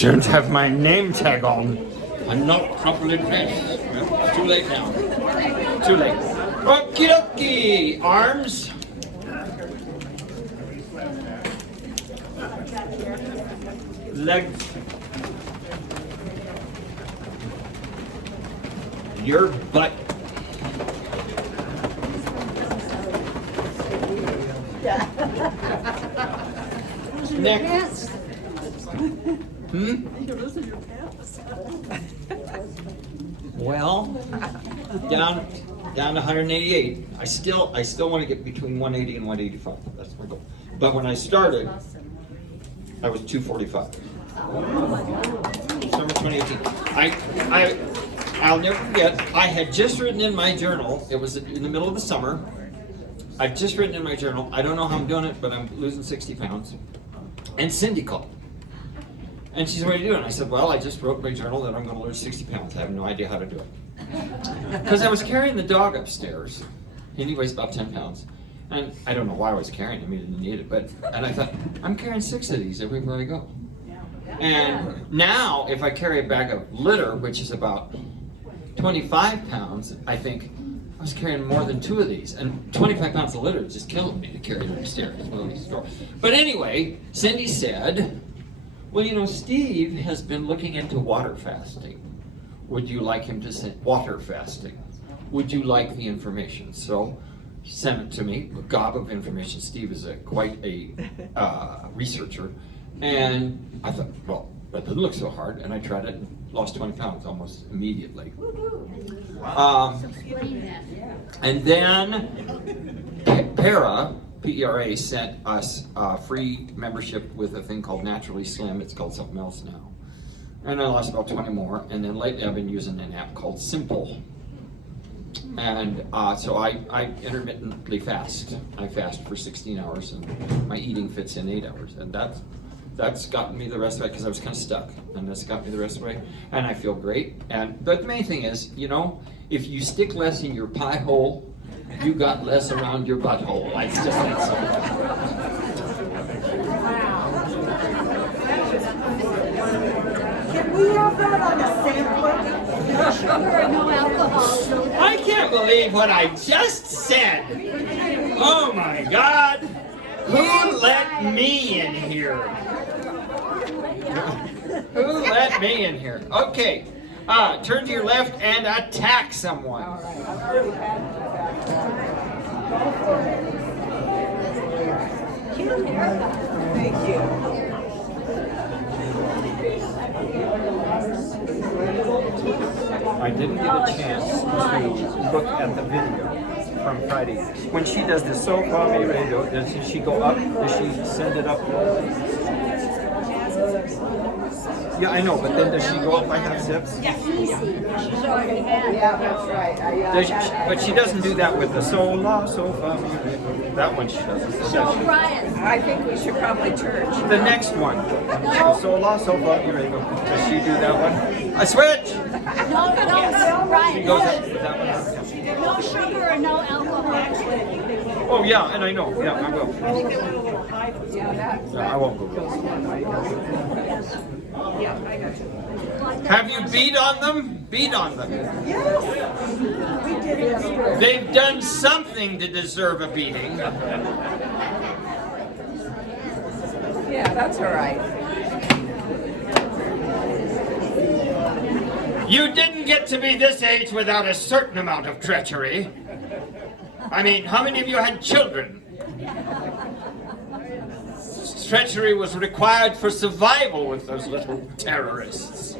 don't have my name tag on. I'm not properly dressed. It's too late now. Too late. Okie dokie. Arms. Legs. Your butt. Next. Well, down to 188. I still want to get between 180 and 185. That's my goal. But when I started, I was 245. Summer 2018. I'll never forget. I had just written in my journal. It was in the middle of the summer. I've just written in my journal. I don't know how I'm doing it, but I'm losing 60 pounds. And Cindy called. And she said, "What are you doing?" I said, "Well, I just wrote in my journal that I'm going to lose 60 pounds. I have no idea how to do it." Because I was carrying the dog upstairs. He weighs about 10 pounds. And I don't know why I was carrying him. He didn't need it. And I thought, I'm carrying 6 of these everywhere I go. And now, if I carry a bag of litter, which is about 25 pounds, I think I was carrying more than 2 of these. And 25 pounds of litter is just killing me to carry them upstairs. But anyway, Cindy said, "Well, you know, Steve has been looking into water fasting. Would you like him to send water fasting? Would you like the information?" So she sent it to me, a gob of information. Steve is quite a researcher. And I thought, well, that doesn't look so hard. And I tried it and lost 20 pounds almost immediately. And then Para, PERA, sent us a free membership with a thing called Naturally Slim. It's called something else now. And I lost about 20 more. And then lately I've been using an app called Simple. And so I intermittently fast. I fast for 16 hours and my eating fits in 8 hours. And that's gotten me the rest of it because I was kind of stuck. And that's got me the rest of the way. And I feel great. But the main thing is, you know, if you stick less in your pie hole, you got less around your butthole. It's just that simple. Can we have that on a sampler? No sugar or no alcohol. I can't believe what I just said. Oh my God. Who let me in here? Who let me in here? Okay. Turn to your left and attack someone. Thank you. I didn't get a chance to look at the video from Friday. When she does the so far me radio, does she go up? Does she send it up? Yeah, I know, but then does she go up by half steps? She's already had. Yeah, that's right. But she doesn't do that with the so la so fa mi re do. That one she does. Show Brian. I think we should probably church. The next one, so la so fa mi re do. Does she do that one? I switch. No, Brian. She goes up with that one. Yeah. No sugar or no alcohol. Oh yeah, and I know. Yeah, I will. Yeah, I won't go. Yeah, I got you. Have you beat on them? Beat on them. Yes. We did yesterday. They've done something to deserve a beating. Yeah, that's all right. You didn't get to be this age without a certain amount of treachery. I mean, how many of you had children? Treachery was required for survival with those little terrorists.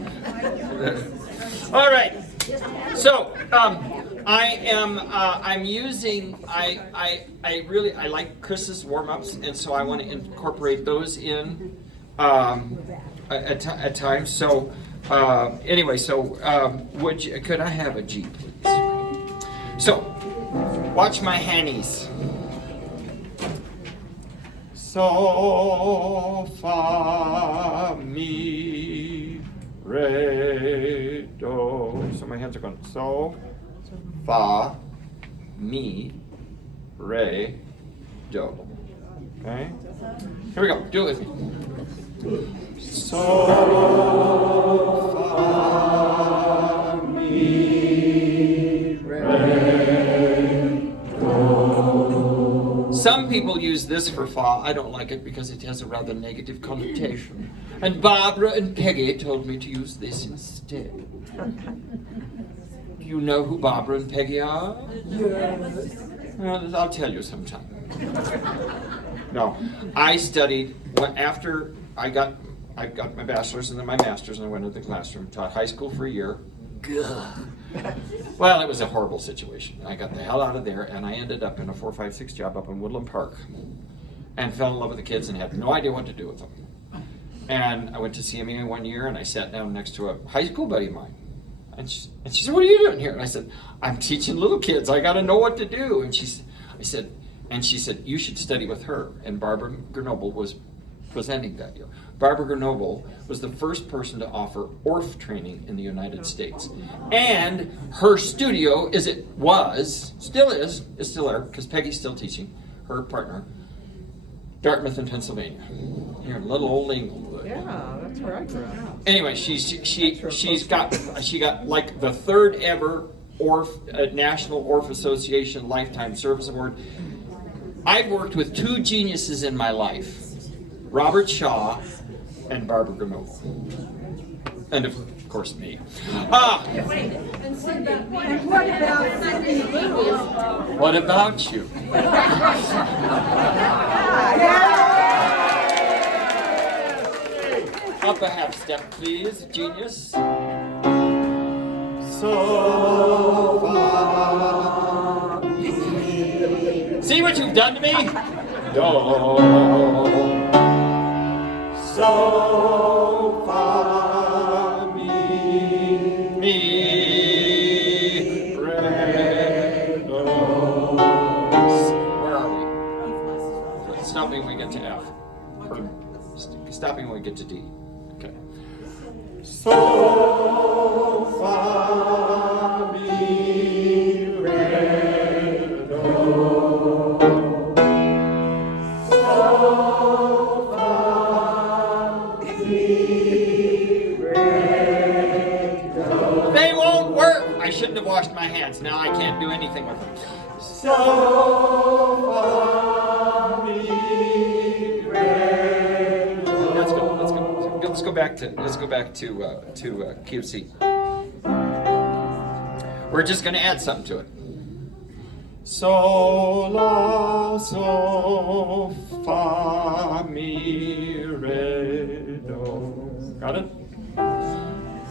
All right. So, I'm using, I like Chris's warm-ups, and so I want to incorporate those in at times. So, anyway, so could I have a G, please? So, watch my hannies. So, fa, mi, re, do. So my hands are going so, fa, mi, re, do. Okay? Here we go. Do it with me. So fa mi re do. Some people use this for fa. I don't like it because it has a rather negative connotation. And Barbara and Peggy told me to use this instead. Do you know who Barbara and Peggy are? Yes. Well, I'll tell you sometime. No, I studied after I got my bachelor's and then my master's, and I went into the classroom, taught high school for a year. Well, it was a horrible situation. I got the hell out of there, and I ended up in a 456 job up in Woodland Park, and fell in love with the kids and had no idea what to do with them. And I went to CME 1 year, and I sat down next to a high school buddy of mine. And she said, "What are you doing here?" And I said, "I'm teaching little kids. I got to know what to do." And she said, "You should study with her." And Barbara Grenoble was presenting that year. Barbara Grenoble was the first person to offer ORF training in the United States. And her studio still there, because Peggy's still teaching, her partner, Dartmouth in Pennsylvania. Here in little old England. Yeah, that's where I grew up. Anyway, she got like the third ever National ORF Association Lifetime Service Award. I've worked with two geniuses in my life, Robert Shaw and Barbara Grenoble. And of course me. What about you? Up a half step, please, genius. So far. See what you've done to me? Do. So far, me, re, do. Where are we? Stop me when we get to F. Or stop me when we get to D. Okay. So far, me, re, do. They won't work. I shouldn't have washed my hands. Now I can't do anything with them. So far, me, Let's go. Let's go back to key of C. We're just going to add something to it. So la so fa mi re do. Got it?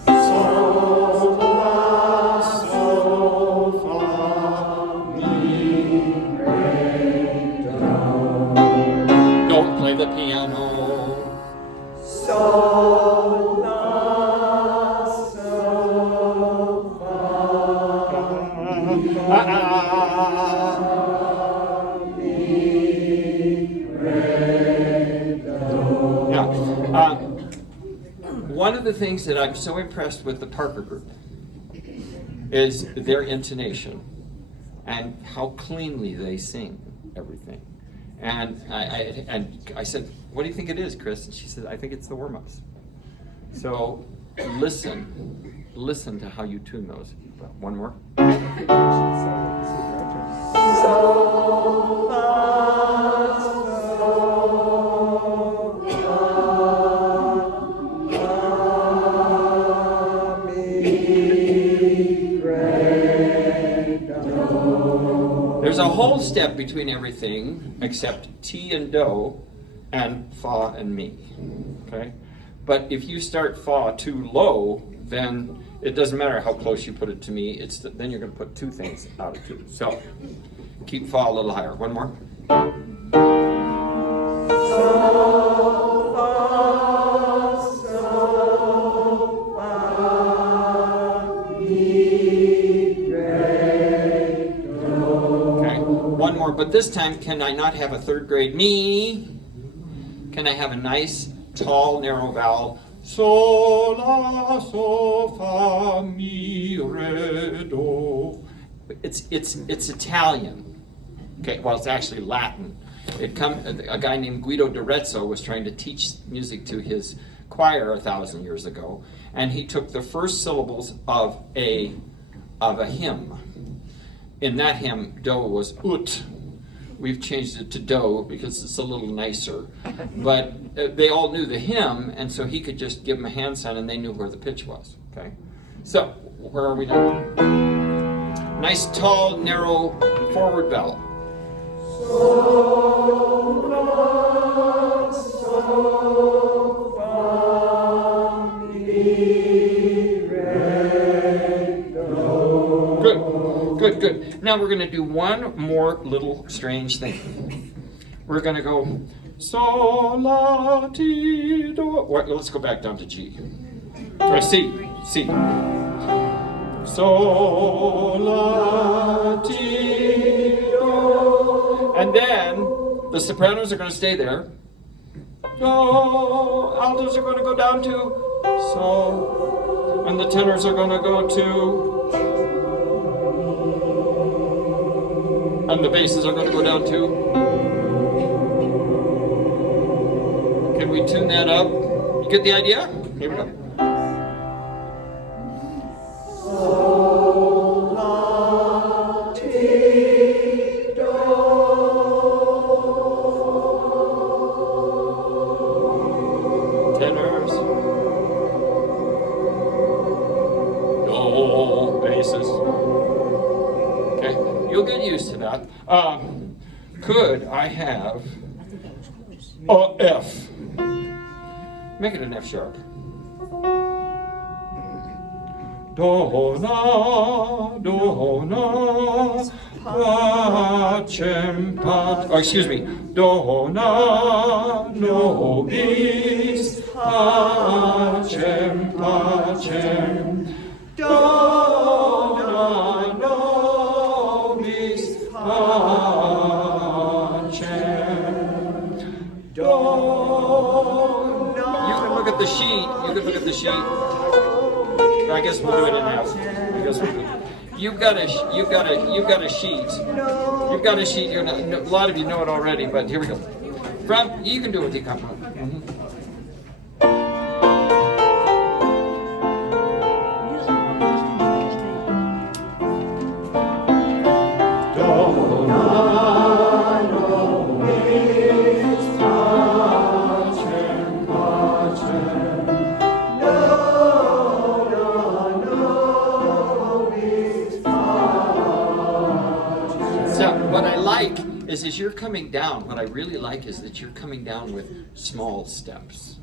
So la so fa mi re do. Don't play the piano. So la so fa one of the things that I'm so impressed with the Parker group is their intonation and how cleanly they sing everything. And I said, "What do you think it is, Chris?" And she said, "I think it's the warm-ups." So listen to how you tune those. One more. There's a whole step between everything except T and Do and Fa and Mi. Okay? But if you start Fa too low, then it doesn't matter how close you put it to Mi, then you're going to put two things out of two. So keep Fa a little higher. One more. One more, but this time, can I not have a third grade Mi? Can I have a nice, tall, narrow vowel? So, la, so, fa, mi, re, do. It's Italian. Okay, well, it's actually Latin. A guy named Guido d'Arezzo was trying to teach music to his choir 1,000 years ago, and he took the first syllables of a hymn. In that hymn, do was ut. We've changed it to do because it's a little nicer. But they all knew the hymn, and so he could just give them a hand sign, and they knew where the pitch was. Okay, so where are we now? Nice, tall, narrow forward vowel. Good. Now we're going to do one more little strange thing. We're going to go sol, la, ti, do. Let's go back down to G. Or C. Sol, la, ti, do. And then the sopranos are going to stay there. Do. Altos are going to go down to sol. And the tenors are going to go to. And the basses are going to go down too. Can we tune that up? You get the idea? Here we go. Sol, la, ti, do. Tenors. Do, basses. You'll get used to that. Could I have a F? Make it an F sharp. Do, na, pacem, oh, excuse me. Do, na, nobis, pacem, do, na, nobis, pacem, do. You can look at the sheet. I guess we'll do it in half. You've got a sheet. You've got a sheet. A lot of you know it already, but here we go. You can do it with the accompaniment. As you're coming down, what I really like is that you're coming down with small steps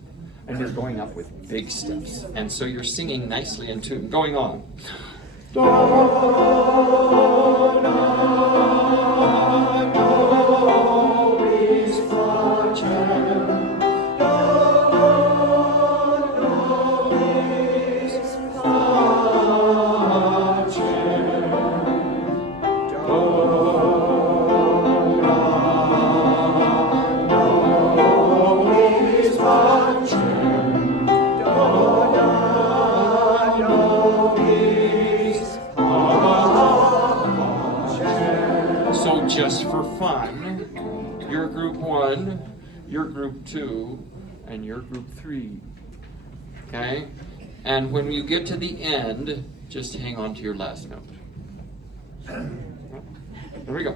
and you're going up with big steps, and so you're singing nicely in tune. Going on. Do, na, nobis, pacem, do, nobis, pacem, do. Just for fun, your group 1, your group 2, and your group 3. Okay? And when you get to the end, just hang on to your last note. Here we go.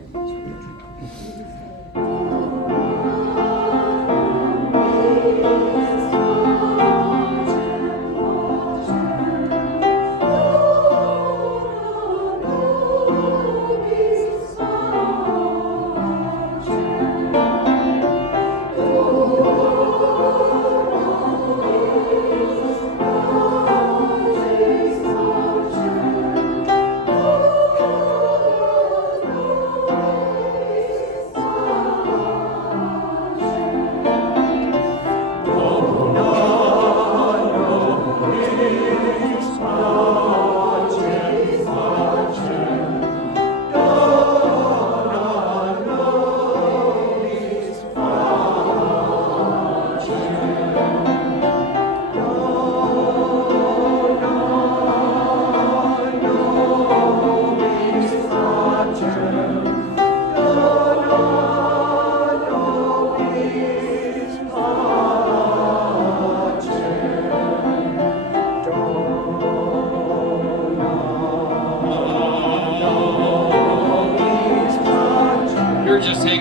Oh.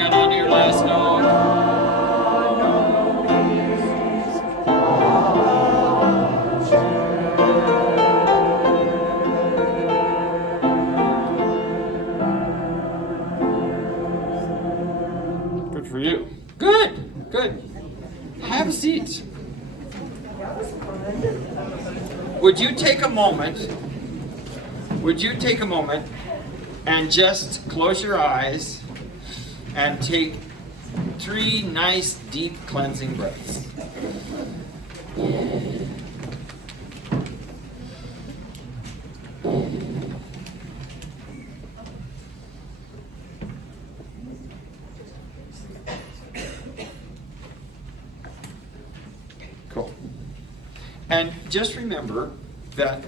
down on your last note. Good for you. Good, good. Have a seat. Would you take a moment? Would you take a moment and just close your eyes and take 3 nice deep cleansing breaths? Cool. And just remember that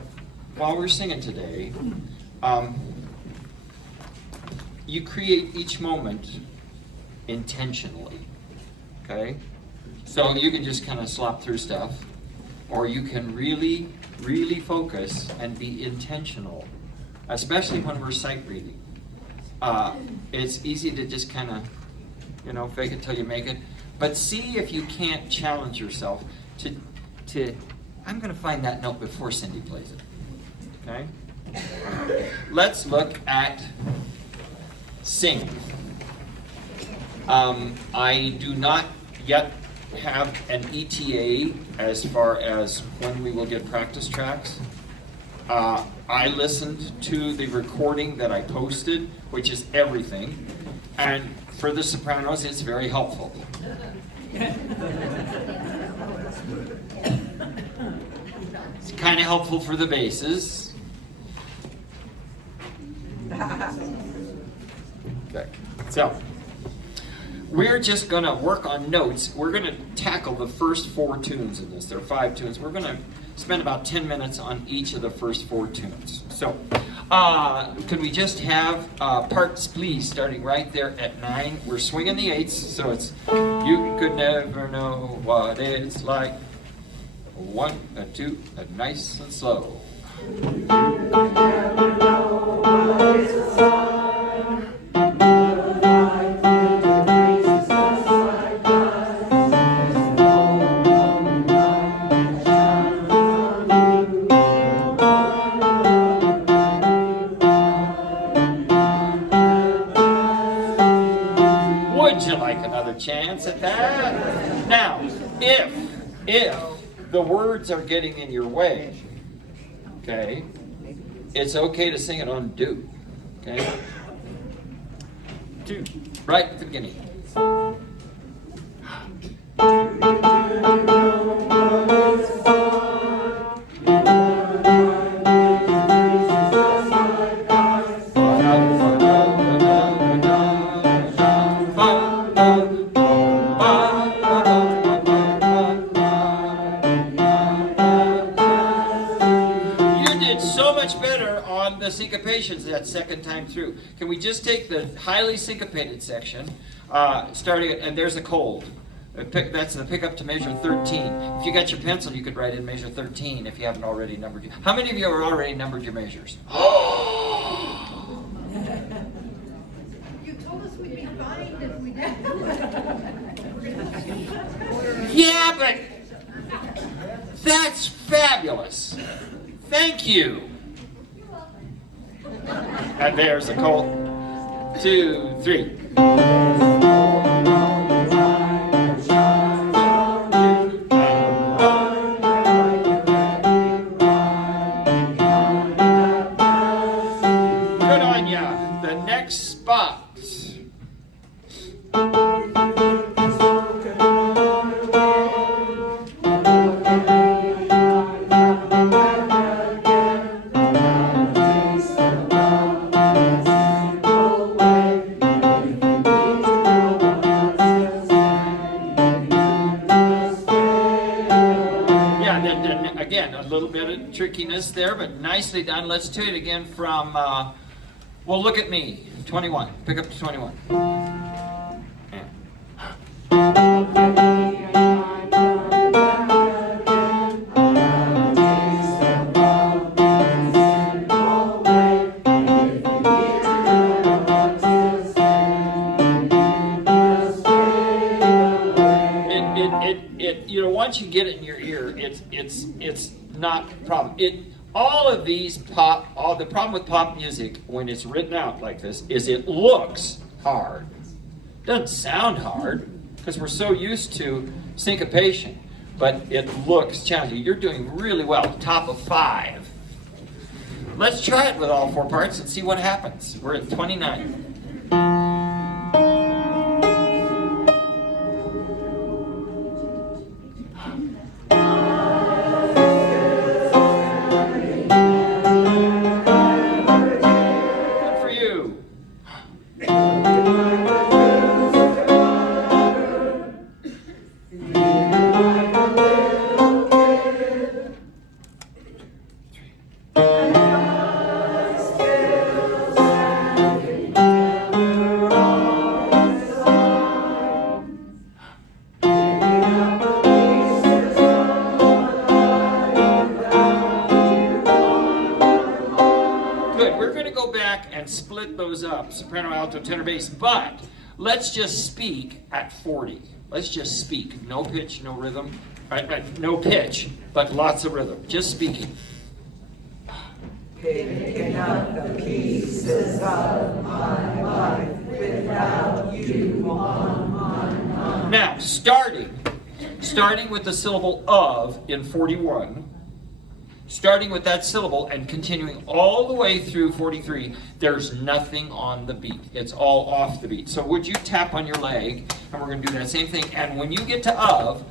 while we're singing today, you create each moment intentionally, okay? So you can just kind of slop through stuff, or you can really, really focus and be intentional, especially when we're sight reading. It's easy to just kind of, fake it till you make it, but see if you can't challenge yourself to I'm going to find that note before Cindy plays it, okay? Let's look at sing. I do not yet have an ETA as far as when we will get practice tracks. I listened to the recording that I posted, which is everything, and for the sopranos, it's very helpful. It's kind of helpful for the basses. Okay, so we're just going to work on notes. We're going to tackle the first 4 tunes in this. There are 5 tunes. We're going to spend about 10 minutes on each of the first 4 tunes. So, could we just have parts, please, starting right there at 9. We're swinging the 8s, so it's you could never know what it's like. 1, a 2, a nice and slow. You could never know what it's like. Would you like another chance at that? Now, if the words are getting in your way, okay, it's okay to sing it on do, okay? 2, right at the beginning. Syncopations that second time through. Can we just take the highly syncopated section, starting, and there's a cold. That's the pick up to measure 13. If you got your pencil, you could write in measure 13 if you haven't already numbered. How many of you have already numbered your measures? You told us we'd be fine if we did. Yeah, but that's fabulous. Thank you. And there's a cold. 2, 3. Good on ya. The next spot. Again, a little bit of trickiness there, but nicely done. Let's do it again from, well, look at me, 21. Pick up to 21. once you get it in your ear, it's not a problem. All of these the problem with pop music when it's written out like this is it looks hard. It doesn't sound hard because we're so used to syncopation, but it looks challenging. You're doing really well, top of 5. Let's try it with all 4 parts and see what happens. We're at 29. Split those up, soprano, alto, tenor, bass, but let's just speak at 40. Let's just speak. No pitch, no rhythm. Right, no pitch, but lots of rhythm. Just speaking. Picking up the pieces of my life without you on my mind. Now, starting with the syllable of in 41, starting with that syllable and continuing all the way through 43, there's nothing on the beat. It's all off the beat. So would you tap on your leg, and we're going to do that same thing. And when you get to of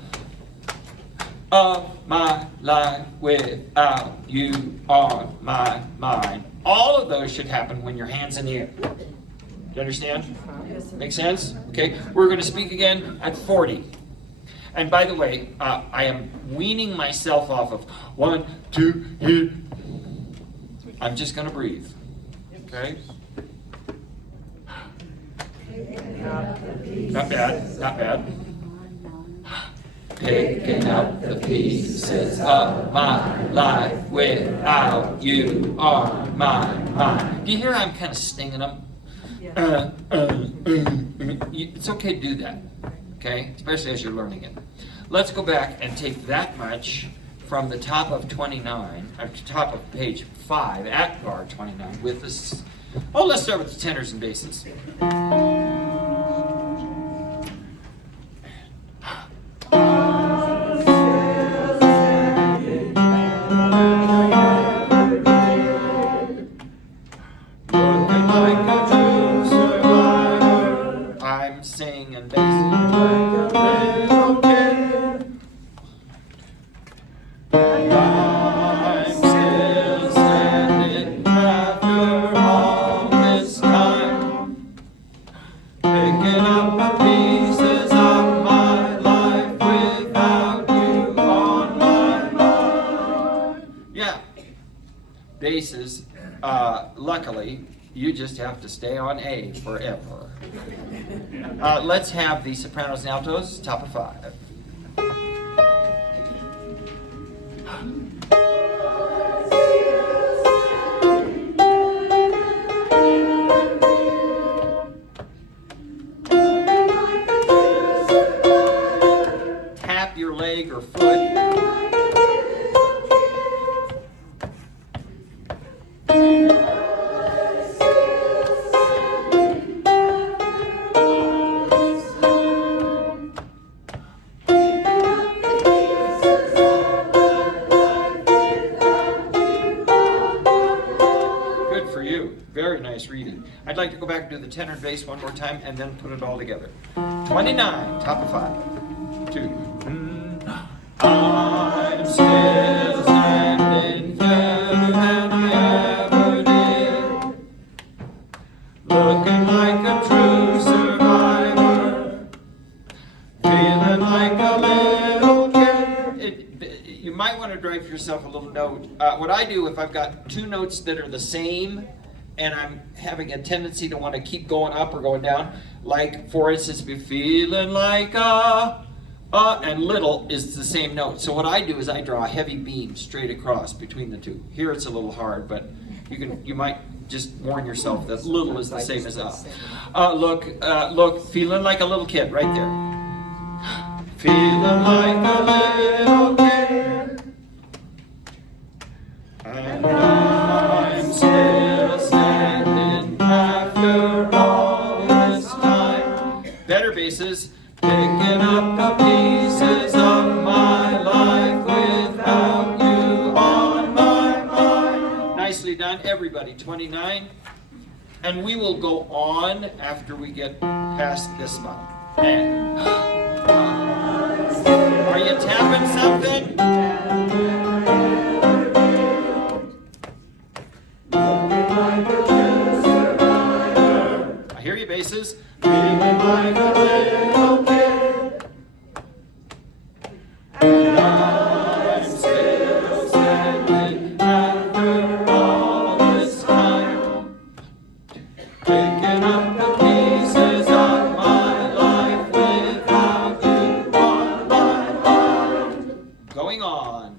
my life without you on my mind, all of those should happen when your hand's in the air. Do you understand? Make sense? Okay, we're going to speak again at 40. And by the way, I am weaning myself off of 1, 2, 3. I'm just going to breathe. Okay? Not bad, not bad. Picking up the pieces of my life without you on my mind. Do you hear I'm kind of stinging them? It's okay to do that. Okay, especially as you're learning it. Let's go back and take that much from the top of 29, or top of page 5 at bar 29 with this. Oh, let's start with the tenors and basses. Looking like a true survivor, I'm singing bass. Basses, luckily, you just have to stay on A forever. Let's have the sopranos and altos, top of 5. Tap your leg or foot. Very nice reading. I'd like to go back and do the tenor and bass one more time and then put it all together. 29, top of 5. 2. I'm still standing better than I ever did, looking like a true survivor, feeling like a little kid. You might want to drive yourself a little note. What I do if I've got 2 notes that are the same and I'm having a tendency to want to keep going up or going down, like for instance, be feeling like and little is the same note. So what I do is I draw a heavy beam straight across between the 2. Here it's a little hard, but you might just warn yourself that little is the same as up. Look, feeling like a little kid right there. feeling like a little kid. And I'm still standing after all this time. Better basses. Picking up the pieces of my life without you on my mind. Nicely done, everybody. 29. And we will go on after we get past this one. And are you tapping something? I hear you, basses. Feeling like a little kid. And I'm still standing after all this time. Picking up the pieces of my life without you on my mind. Going on.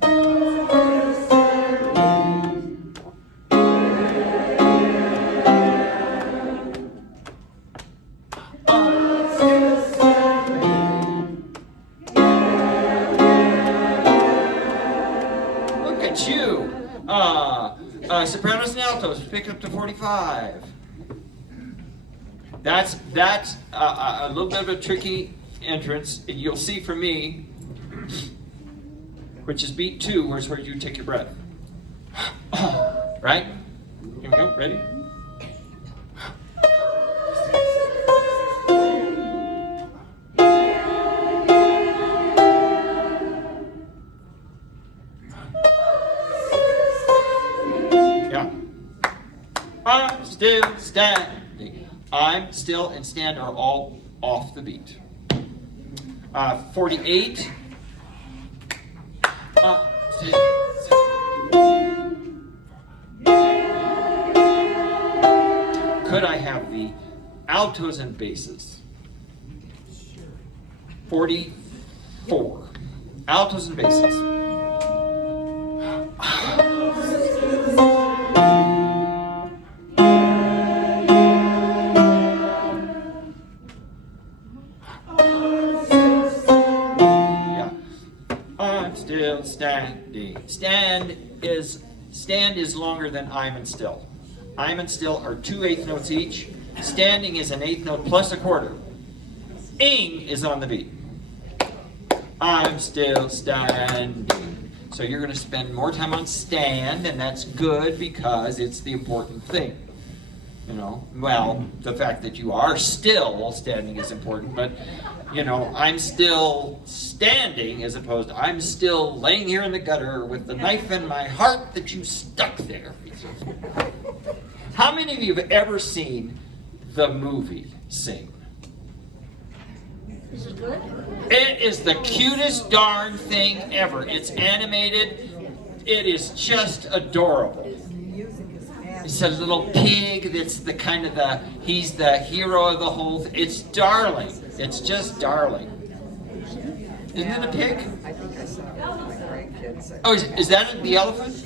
Look at you. Sopranos and altos, pick up to 45. That's a little bit of a tricky entrance. You'll see for me, which is beat 2, where you take your breath. Right? Here we go. Ready? Yeah. I'm still standing. I'm still and stand are all off the beat. 48. Could I have the altos and basses? 44. Altos and basses. Still standing. Stand is longer than I'm and still. I'm and still are 2 eighth notes each. Standing is an eighth note plus a quarter. Ing is on the beat. I'm still standing. So you're going to spend more time on stand, and that's good because it's the important thing. You know, well, the fact that you are still standing is important, but you know, I'm still standing as opposed to I'm still laying here in the gutter with the knife in my heart that you stuck there. How many of you have ever seen the movie Sing? Is it good? It is the cutest darn thing ever. It's animated. It is just adorable. It's a little pig that's the kind of he's the hero of the whole thing. It's darling. It's just darling. Isn't it a pig? I think I saw it with my grandkids. Oh, is that the elephant?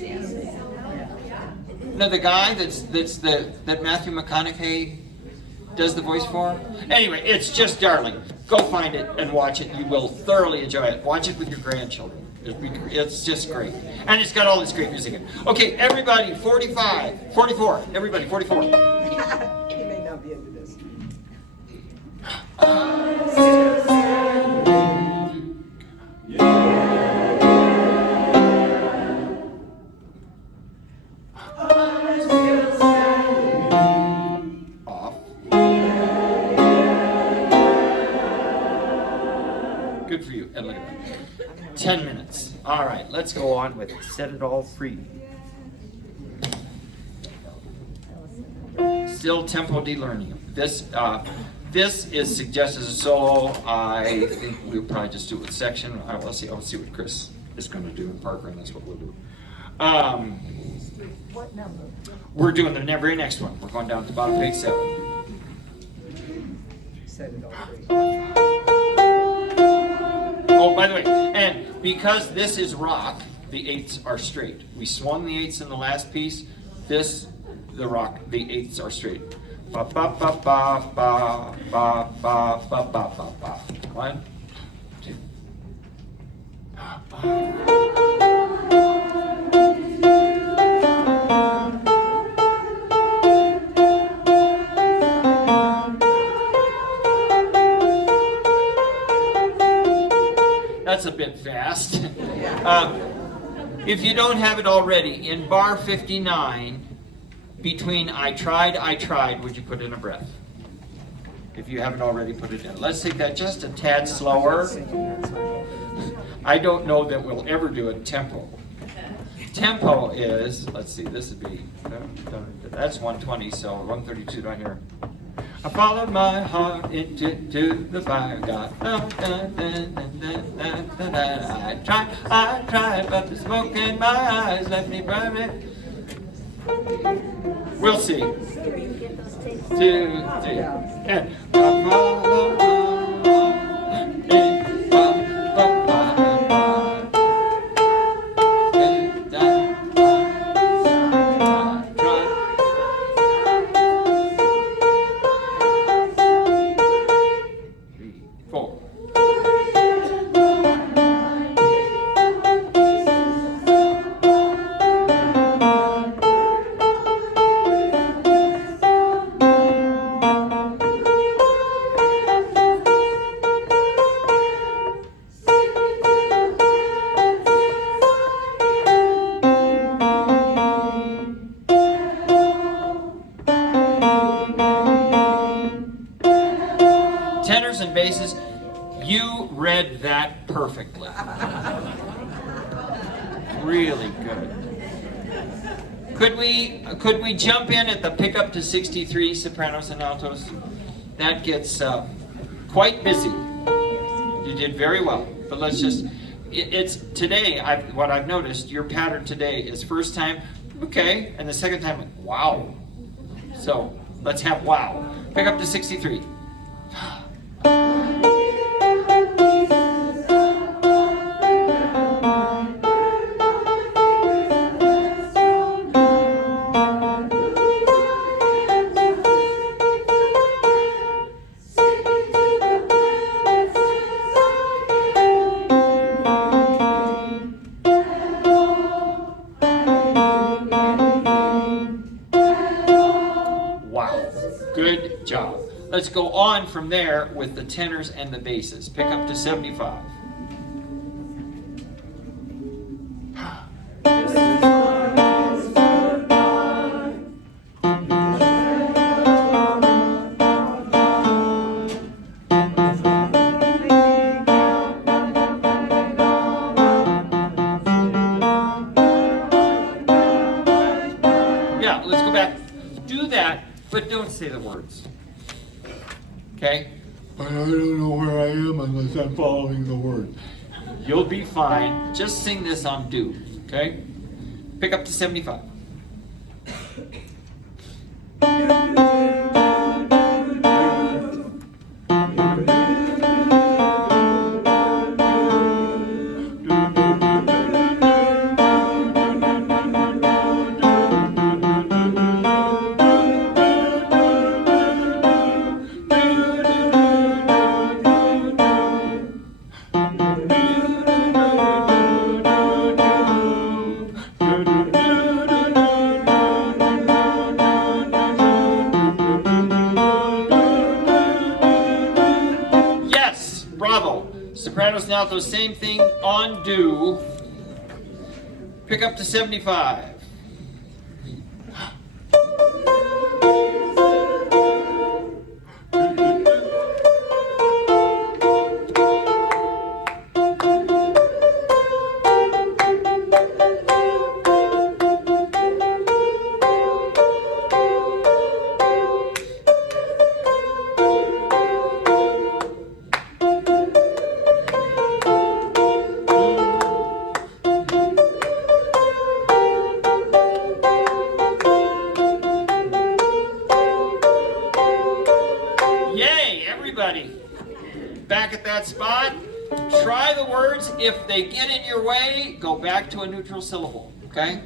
No, the guy that Matthew McConaughey does the voice for. Anyway, it's just darling. Go find it and watch it. You will thoroughly enjoy it. Watch it with your grandchildren. It's just great. And it's got all this great music in it. Okay, everybody, 45, 44. Everybody, 44. He may not be into this. Off. Good for you. And look at that. 10 minutes. All right, let's go on with Set It All Free. Still tempo di learning. This is suggested as a solo. I think we'll probably just do it with section. I'll see what Chris is going to do in Parker, and that's what we'll do. What number? We're doing the very next one. We're going down to the bottom of page 7. Set it all free. Oh, by the way, and because this is rock, the eighths are straight. We swung the eighths in the last piece. The rock, the eighths are straight. Ba ba ba ba ba ba ba ba ba ba ba. 1, 2, That's a bit fast. If you don't have it already, in bar 59, between I tried, would you put in a breath? If you haven't already put it in. Let's take that just a tad slower. I don't know that we'll ever do it tempo. Tempo is, let's see, this would be, that's 120, so 132 down here. I followed my heart into the fire, God. I tried, but the smoke in my eyes left me burning. We'll see. 2, 3, and tenors and basses, you read that perfectly. Really good. Could we jump in at the pickup to 63 sopranos and altos? That gets quite busy. You did very well, but let's just. It's today. What I've noticed, your pattern today is first time, okay, and the second time, like, wow. So let's have wow. Pick up to 63. Good job. Let's go on from there with the tenors and the basses. Pick up to 75. Yeah, let's go back. Do that. But don't say the words. Okay? But I don't know where I am unless I'm following the words. You'll be fine. Just sing this on do. Okay? Pick up to 75. Bravo. Sopranos and altos, same thing on do. Pick up to 75. Back at that spot. Try the words. If they get in your way, go back to a neutral syllable. Okay?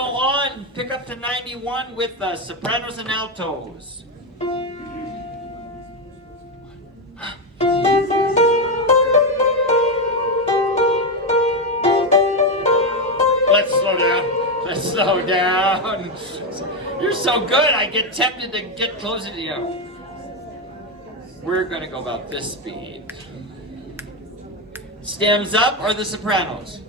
go on. Pick up to 91 with the sopranos and altos. Let's slow down. Let's slow down. You're so good, I get tempted to get closer to you. We're going to go about this speed. Stems up or the sopranos?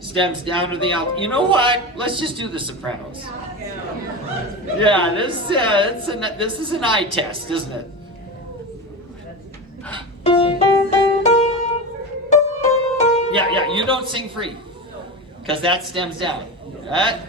Stems down or the alto? You know what? Let's just do the sopranos. Yeah, this is an eye test, isn't it? Yeah, you don't sing free. Because that stems down. Right?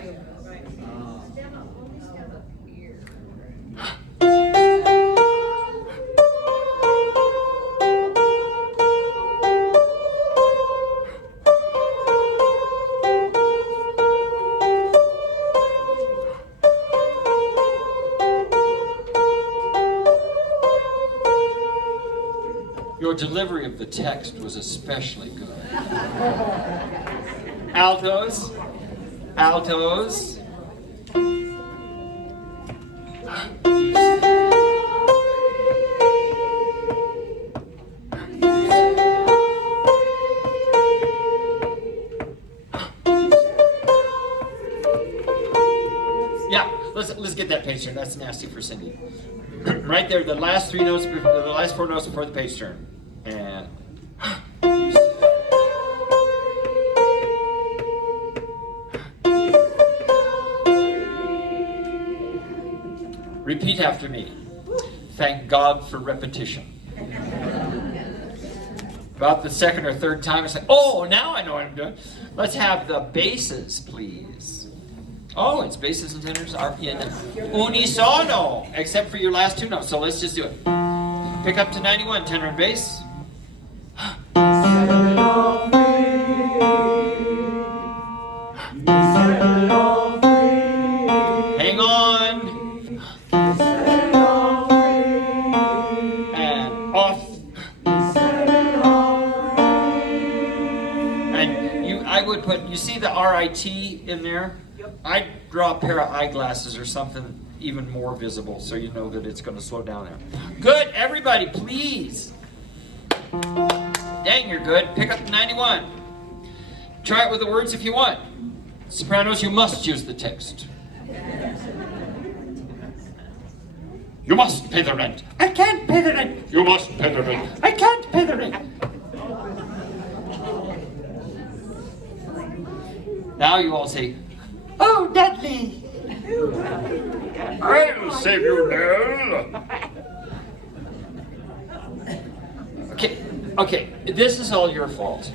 Your delivery of the text was especially good. Altos. Altos. Yeah, let's get that page turn. That's nasty for Cindy. Right there, the last 3 notes, the last 4 notes before the page turn. And repeat after me. Thank God for repetition. About the second or third time, it's like, oh, now I know what I'm doing. Let's have the basses, please. Oh, it's basses and tenors are in unisono, except for your last 2 notes. So let's just do it. Pick up to 91, tenor and bass. Hang on. And off. And I would put, you see the R-I-T in there? I'd draw a pair of eyeglasses or something even more visible so you know that it's going to slow down there. Good, everybody, please. Dang, you're good. Pick up 91. Try it with the words if you want. Sopranos, you must use the text. You must pay the rent. I can't pay the rent. You must pay the rent. I can't pay the rent. Now you all say, oh, Dudley. I'll save you, Nell. Okay, this is all your fault.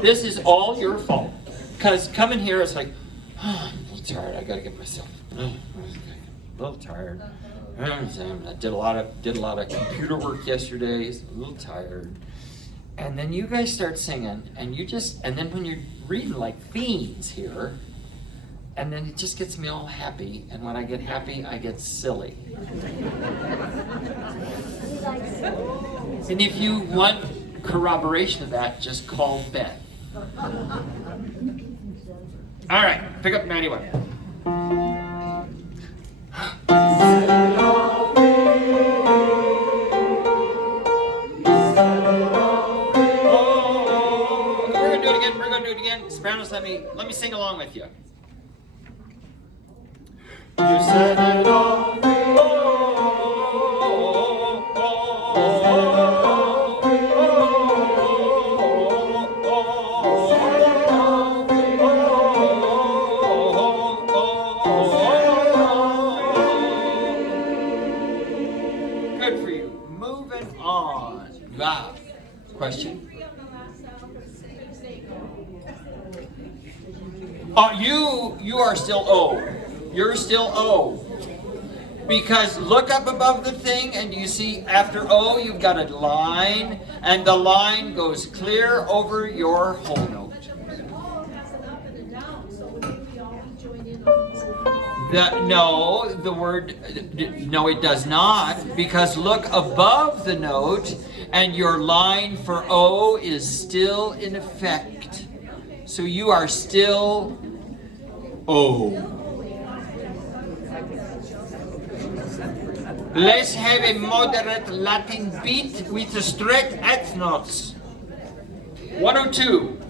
This is all your fault. Because coming here, it's like, oh, I'm a little tired. I gotta get myself a little tired. I did a lot of computer work yesterday. So a little tired. And then you guys start singing, and then when you're reading like fiends here, and then it just gets me all happy. And when I get happy, I get silly. And if you want corroboration of that, just call Beth. All right, pick up 91. We're gonna do it again. Sopranos, let me sing along with you. You said it all. Good for you. Moving on. Wow. Question? You are still O. You're still O. Because look up above the thing and you see after O you've got a line, and the line goes clear over your whole note. No, it does not, because look above the note and your line for O is still in effect. So you are still O. Let's have a moderate Latin beat with a straight eighth notes. 102.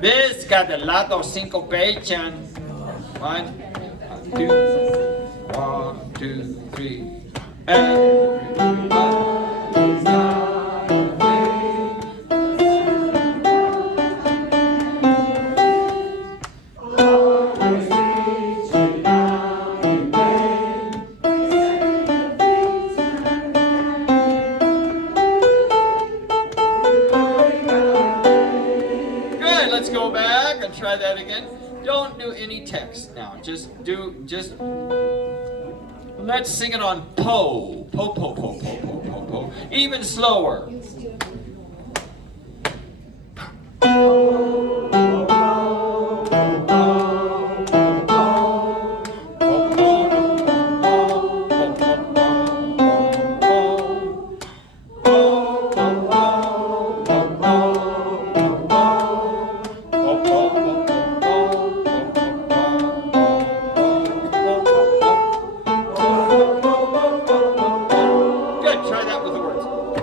This got a lot of syncopation. 1, 2, 1, 2, 3. Everybody's got a thing. Always reaching out in vain. Good, let's go back and try that again. Don't do any text now. Just let's sing it on po. Po, po, po, po, po, po, po. Even slower.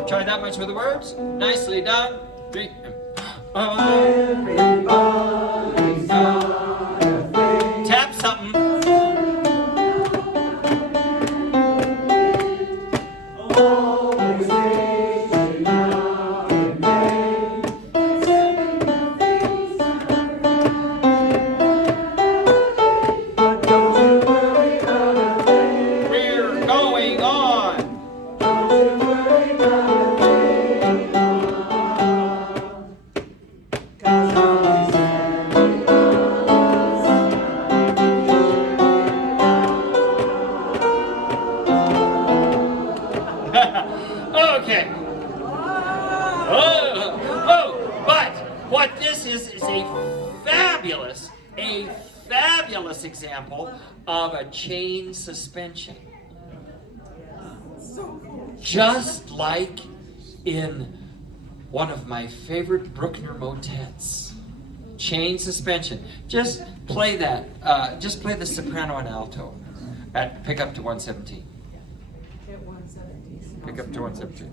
Try that much with the words. Nicely done. 3. Everybody's got a thing. Tap something. Always reaching out in vain. But don't you worry about a thing. We're going on. Don't you worry about a okay. But what this is a fabulous example of a chain suspension. Just like in one of my favorite Bruckner motets. Chain suspension. Just play that. Just play the soprano and alto. Pick up to 117. Pick up to 117.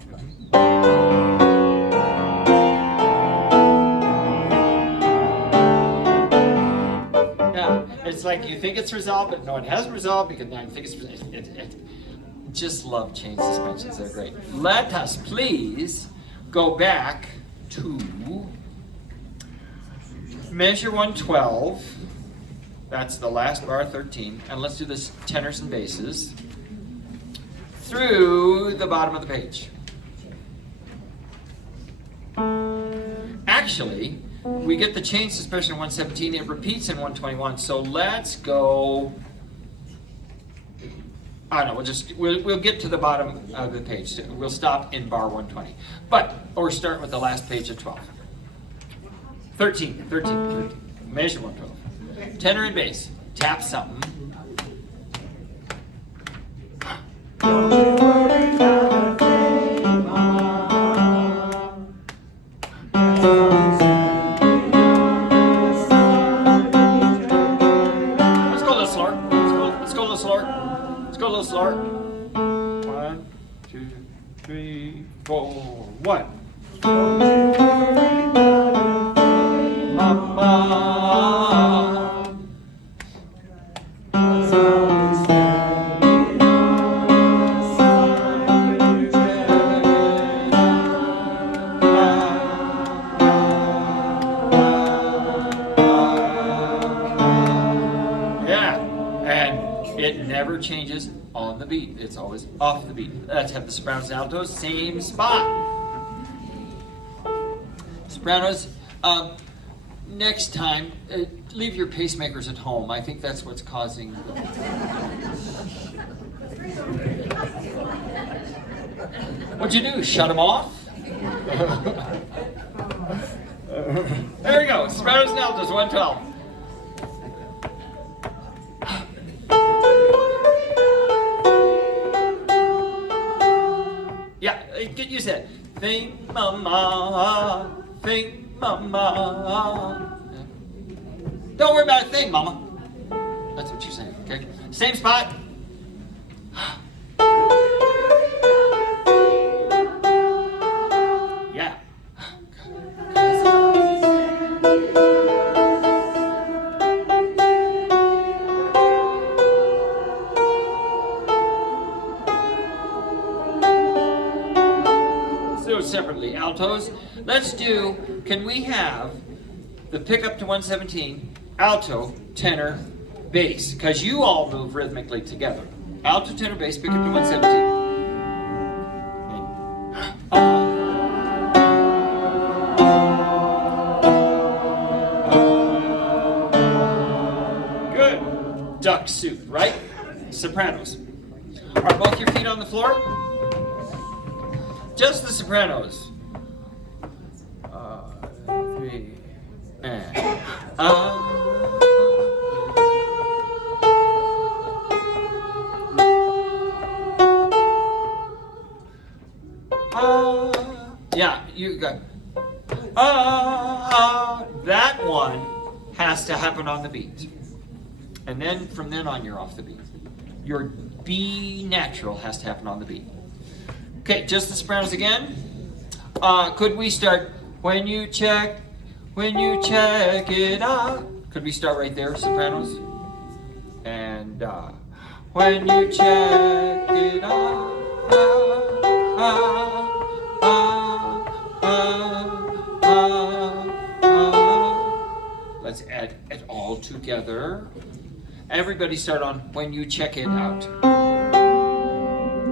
Yeah, it's like you think it's resolved, but no, it hasn't resolved because now you think it's resolved. Just love chain suspensions, they're great. Let us please go back to measure 112. That's the last bar, 13. And let's do this tenors and basses through the bottom of the page. Actually, we get the chain suspension in 117, it repeats in 121, so let's go, I don't know, we'll get to the bottom of the page, so we'll stop in bar 120. Or start with the last page of 12. 13, measure 112. Tenor and bass, tap something. Don't you worry about a thing, Mama. Let's go a little slower. Let's go a little slower. Let's go a little slower. 1, 2, 3, 4, 1. Don't you worry about a thing, Mama. Never changes on the beat. It's always off the beat. Let's have the sopranos and altos, same spot. Sopranos, next time, leave your pacemakers at home. I think that's what's causing. What'd you do? Shut them off? There we go. Sopranos and altos, 112. Yeah, get used to that. Think, mama, thing, Mama. Don't worry about a thing, Mama. That's what you're saying, okay? Same spot. Yeah. Let's do it separately. Altos. Let's do, can we have the pickup to 117, alto, tenor, bass? Because you all move rhythmically together. Alto, tenor, bass, pickup to 117. Good. Duck suit, right? Sopranos. Are both your feet on the floor? Just the sopranos. 3 and yeah, you got that one has to happen on the beat. And then from then on you're off the beat. Your B natural has to happen on the beat. Okay, just the sopranos again. Could we start when you check it out? Could we start right there, sopranos? And when you check it out. Let's add it all together. Everybody start on when you check it out.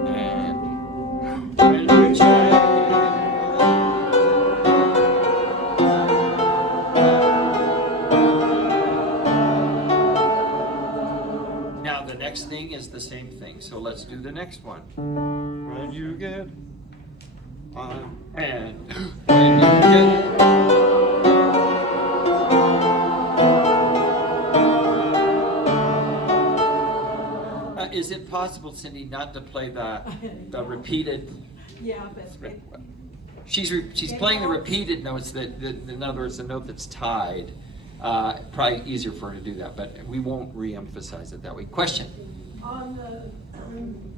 And when you check it out. Now the next thing is the same thing. So let's do the next one. When you get on and when you get is it possible, Cindy, not to play the repeated? Yeah, but She's playing the repeated notes. In other words, the note that's tied. Probably easier for her to do that, but we won't re-emphasize it that way. Question. on the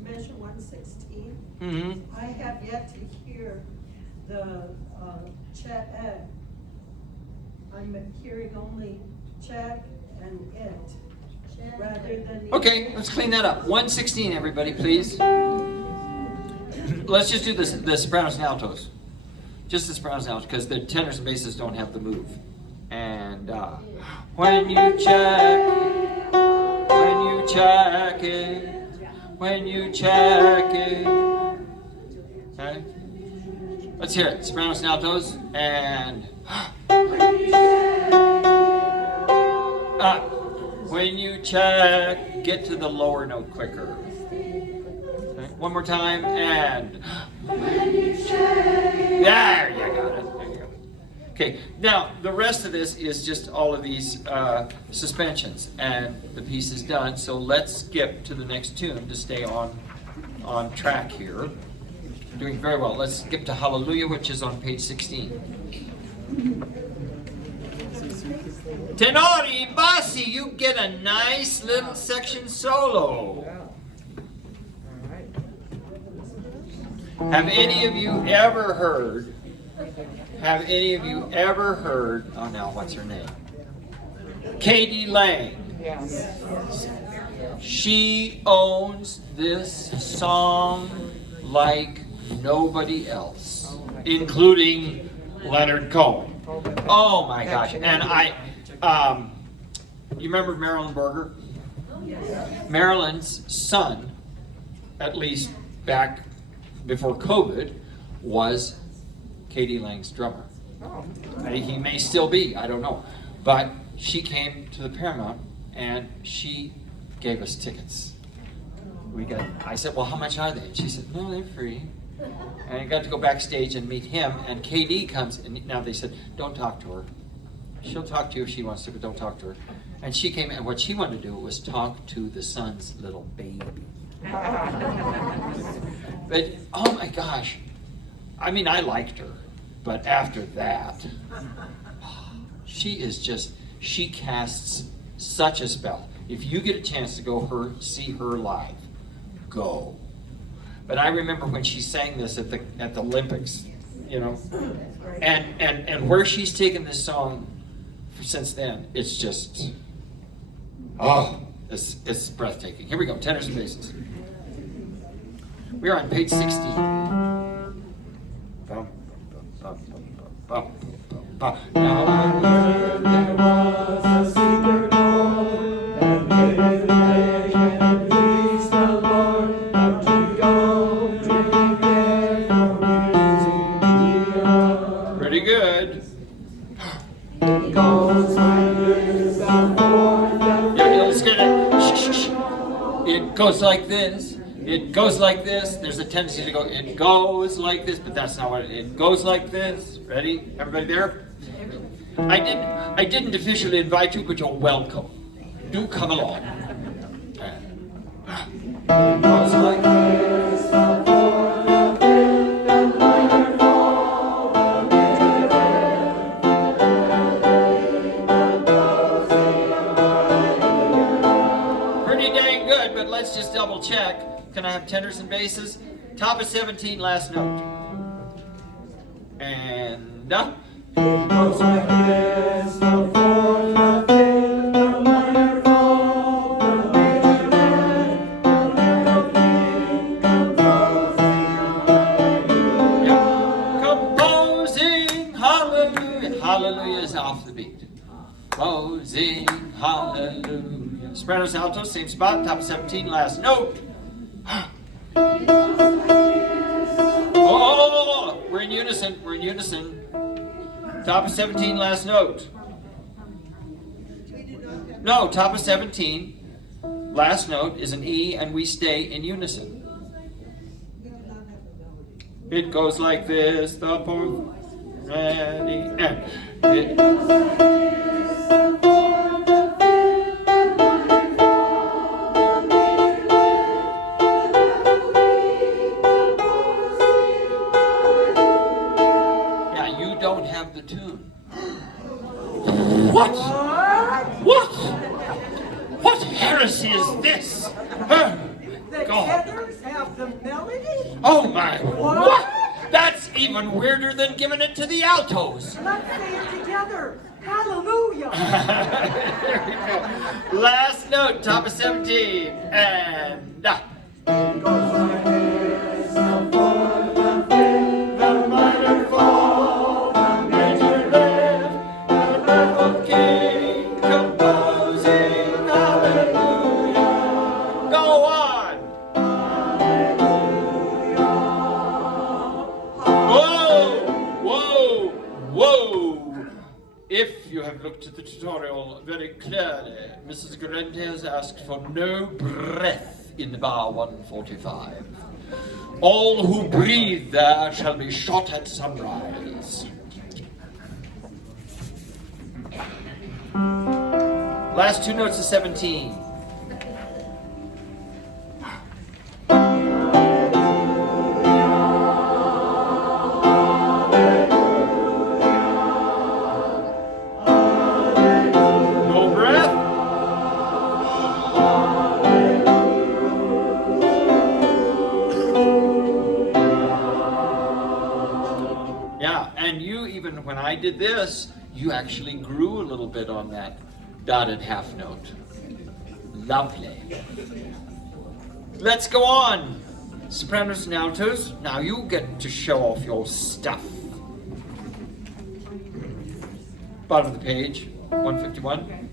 measure 116, Mm-hmm. I have yet to hear the check. I'm hearing only check and it, rather than the. Okay, let's clean that up. 116, everybody, please. Let's just do the sopranos and altos. Just the sopranos and altos, because the tenors and basses don't have the move. And when you check it, when you check it. Okay? Let's hear it. Sopranos and altos. And when you check, get to the lower note quicker. Okay, one more time, and when you check. There you got it. There you go. Okay, now the rest of this is just all of these suspensions, and the piece is done. So let's skip to the next tune to stay on track here. Doing very well. Let's skip to Hallelujah, which is on page 16. Tenori, bassi, you get a nice little section solo. Have any of you ever heard? Oh, now what's her name? Katie Lang. Yes. She owns this song like nobody else, including Leonard Cohen. Oh my gosh! And you remember Marilyn Berger? Marilyn's son, at least back before COVID, was Katie Lang's drummer. He may still be, I don't know. But she came to the Paramount and she gave us tickets. I said, well, how much are they? And she said, no, they're free. And I got to go backstage and meet him, and KD comes, and now they said, don't talk to her. She'll talk to you if she wants to, but don't talk to her. And she came, and what she wanted to do was talk to the son's little baby. But, oh my gosh. I mean, I liked her. But after that, she casts such a spell. If you get a chance to go see her live, go. But I remember when she sang this at the Olympics, you know, and where she's taken this song since then, it's just, it's breathtaking. Here we go, tenors and basses. We are on page 16. Bum, bum, bum, bum. Now I heard there was a secret chord that made me and please the Lord how to go drinking there for music. Pretty good. It goes like this, the fourth, yeah, let's get it. Shh, shh, shh. It goes like this. It goes like this. There's a tendency to go, it goes like this, but that's not what it goes like this. Ready? Everybody there? I didn't officially invite you, but you're welcome. Do come along. It goes like this, the fourth, the fifth, the minor fall, the major lift. Pretty dang good, but let's just double check. Can I have tenors and basses? Top of 17, last note. And up. It goes like this, the fourth, the fifth, the minor fall, the major lift, the little king, composing hallelujah. Hallelujah is off the beat. Composing hallelujah. Sopranos, altos, same spot, top of 17, last note. Oh, we're in unison. We're in unison. Top of 17, last note. No, top of 17, last note is an E, and we stay in unison. It goes like this, the fourth, ready, and it goes like this, the fourth, the fifth, the minor fall, the major lift, yeah, you don't have the tune. What? What? What heresy is this? The tenors have the melody? Oh my, what? That's even weirder than giving it to the altos. Let's say it together. Hallelujah. There we go. Last note, top of 17, and It goes like this, the fourth, the fifth, the minor fall, the major lift, the baffled king, composing hallelujah. Go on. Whoa, whoa, whoa. If you have looked at the tutorial very clearly, Mrs. Garente has asked for no breath in bar 145. All who breathe there shall be shot at sunrise. Last two notes of 17. No breath. Yeah, and you, even when I did this, you actually grew a little bit on that dotted half note. Lovely. Let's go on. Sopranos and altos, now you get to show off your stuff. Bottom of the page, 151.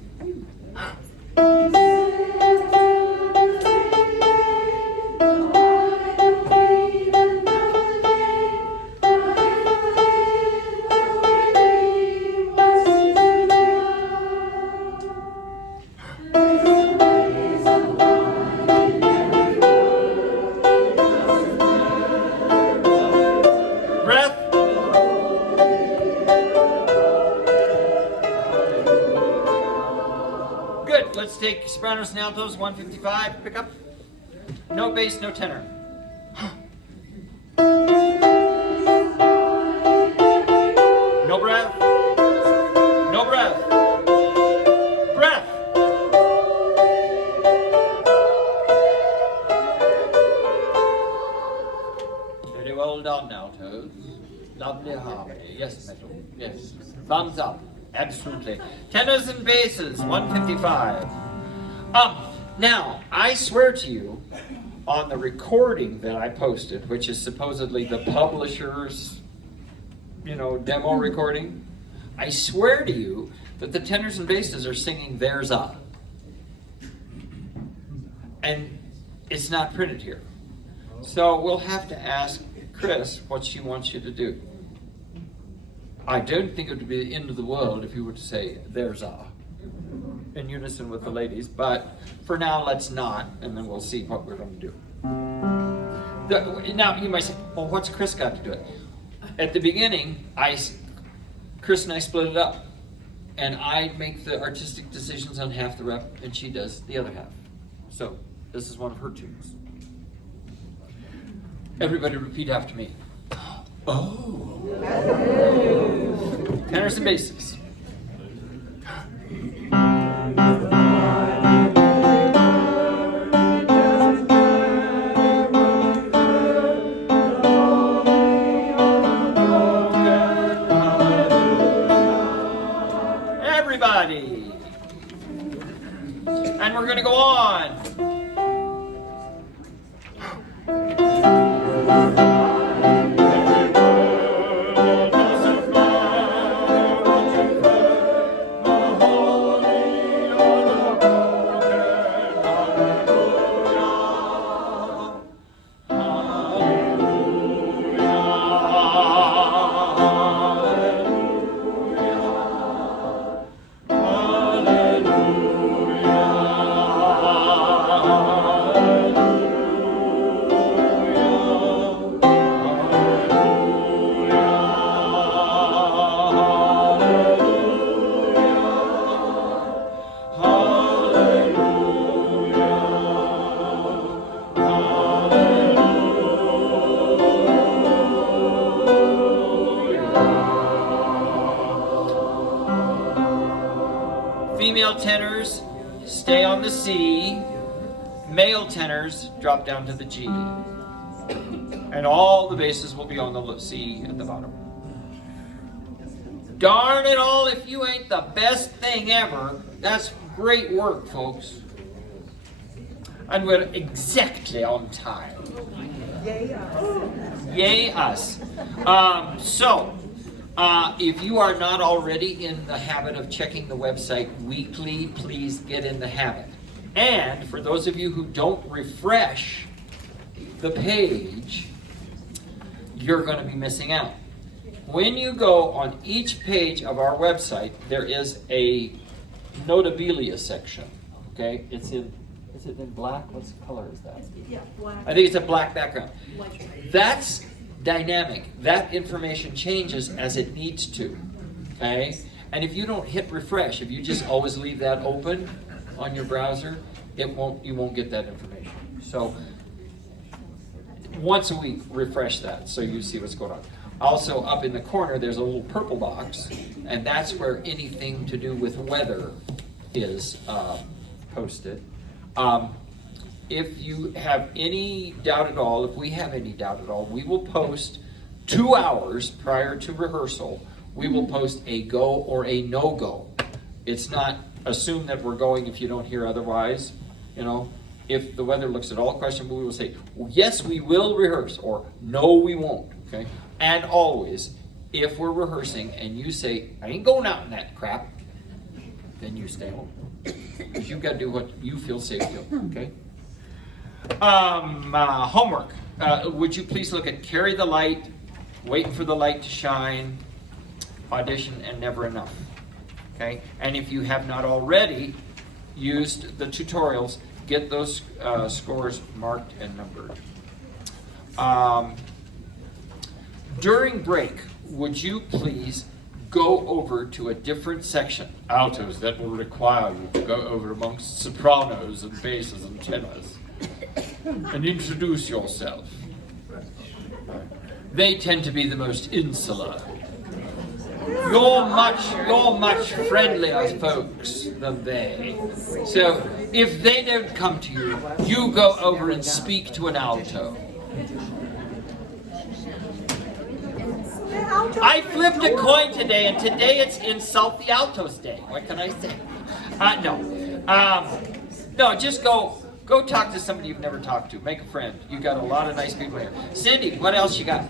Let's take sopranos and altos, 155, pick up. No bass, no tenor. Lovely harmony. Yes, metal. Yes. Thumbs up. Absolutely. Tenors and basses, 155. Now, I swear to you, on the recording that I posted, which is supposedly the publisher's, demo recording, I swear to you that the tenors and basses are singing "There's a," and it's not printed here. So we'll have to ask Chris what she wants you to do. I don't think it would be the end of the world if you were to say "There's a" in unison with the ladies, but for now let's not, and then we'll see what we're going to do. Now you might say, well, what's Chris got to do it? At the beginning, Chris and I split it up, and I make the artistic decisions on half the rep, and she does the other half. So this is one of her tunes. Everybody repeat after me. Oh. Tenors and basses. Everybody. And we're going to go on. Female tenors stay on the C, male tenors drop down to the G, and all the basses will be on the C at the bottom. Darn it all, if you ain't the best thing ever, that's great work, folks. And we're exactly on time. Yay us. Yay us. If you are not already in the habit of checking the website weekly, please get in the habit. And for those of you who don't refresh the page, you're going to be missing out. When you go on each page of our website, there is a notabilia section. Okay? Is it in black? What color is that? Yeah, black. I think it's a black background. That's dynamic. That information changes as it needs to. Okay? And if you don't hit refresh, if you just always leave that open on your browser, you won't get that information. So once a week, refresh that so you see what's going on. Also, up in the corner, there's a little purple box, and that's where anything to do with weather is posted. If you have any doubt at all, if we have any doubt at all, we will post 2 hours prior to rehearsal. We will post a go or a no-go. It's not assume that we're going if you don't hear otherwise. If the weather looks at all questionable, we will say, well, yes, we will rehearse, or no, we won't. Okay? And always, if we're rehearsing and you say, I ain't going out in that crap, then you stay home. Because you've got to do what you feel safe doing. Okay? Homework. Would you please look at Carry the Light, Wait for the Light to Shine, Audition, and Never Enough. Okay? And if you have not already used the tutorials, get those scores marked and numbered. During break, would you please go over to a different section, altos, that will require you to go over amongst sopranos and basses and tenors, and introduce yourself. They tend to be the most insular. You're much friendlier folks than they. So if they don't come to you, you go over and speak to an alto. Say hi I flipped a coin today, and today it's Insult the Altos Day. What can I say? No, just go talk to somebody you've never talked to. Make a friend. You got a lot of nice people here. Cindy, what else you got?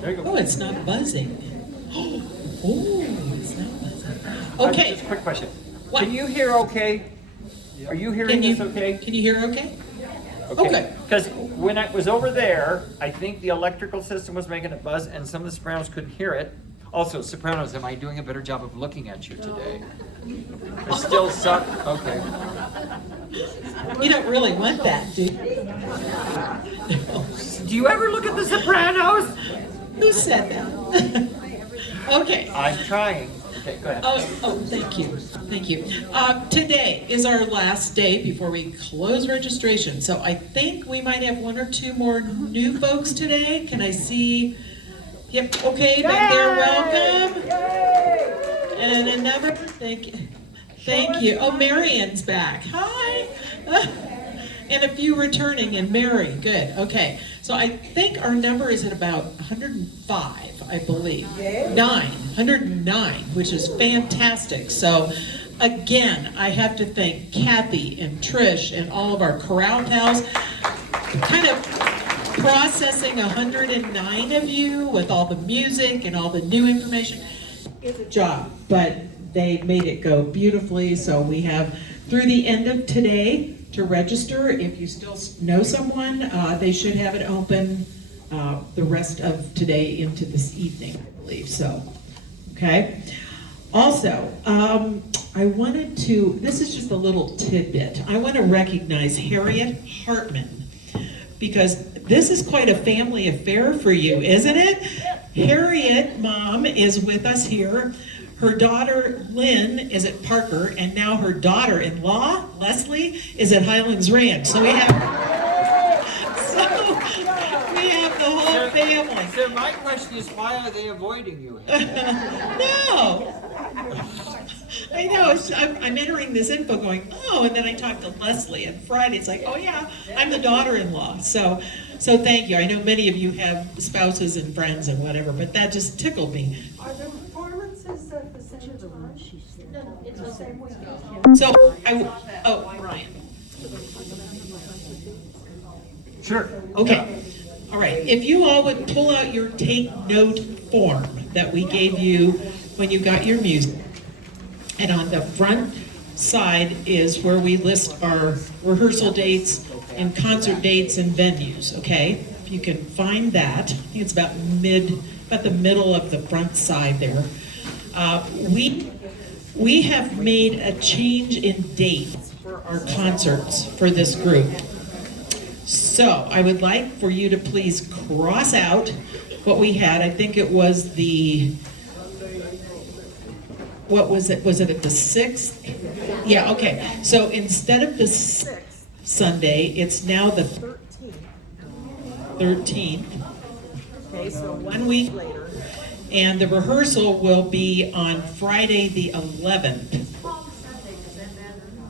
There you go. Oh, it's not buzzing. Oh, it's not buzzing. Okay. Just a quick question. What? Can you hear okay? Are you hearing this okay? Can you hear okay? Okay. Because when I was over there, I think the electrical system was making it buzz, and some of the Sopranos couldn't hear it. Also, Sopranos, am I doing a better job of looking at you today? I still suck. Okay. You don't really want that, do you? Do you ever look at the Sopranos? Who said that? Okay. I'm trying. Okay, go ahead. Oh, thank you. Thank you. Today is our last day before we close registration. So I think we might have one or two more new folks today. Can I see? Yep, okay, back there, welcome. And another, thank you. Thank you. Oh, Marion's back. Hi. And a few returning, and Mary, good, okay. So I think our number is at about 105, I believe. 109, which is fantastic. So again, I have to thank Kathy and Trish and all of our Chorale pals, kind of processing 109 of you with all the music and all the new information. It's a job, but they made it go beautifully, so we have through the end of today to register. If you still know someone, they should have it open the rest of today into this evening, I believe, so, okay? Also, I wanted to, this is just a little tidbit. I want to recognize Harriet Hartman, because this is quite a family affair for you, isn't it? Harriet, Mom, is with us here. Her daughter, Lynn, is at Parker, and now her daughter-in-law, Leslie, is at Highlands Ranch. So we have the whole family. So my question is, why are they avoiding you? No. I know, I'm entering this info going, oh, and then I talked to Leslie, and Friday it's like, oh yeah, I'm the daughter-in-law. So thank you. I know many of you have spouses and friends and whatever, but that just tickled me. Are the performances at the same time? No, it's the same week. So, Ryan. Sure. Okay. All right. If you all would pull out your take note form that we gave you when you got your music. And on the front side is where we list our rehearsal dates and concert dates and venues, okay? If you can find that, I think it's about the middle of the front side there. We have made a change in dates for our concerts for this group. So I would like for you to please cross out what we had. I think it was what was it? Was it at the 6th? Yeah, okay. So instead of the 6th Sunday, it's now the 13th. Okay, so 1 week later. And the rehearsal will be on Friday the 11th.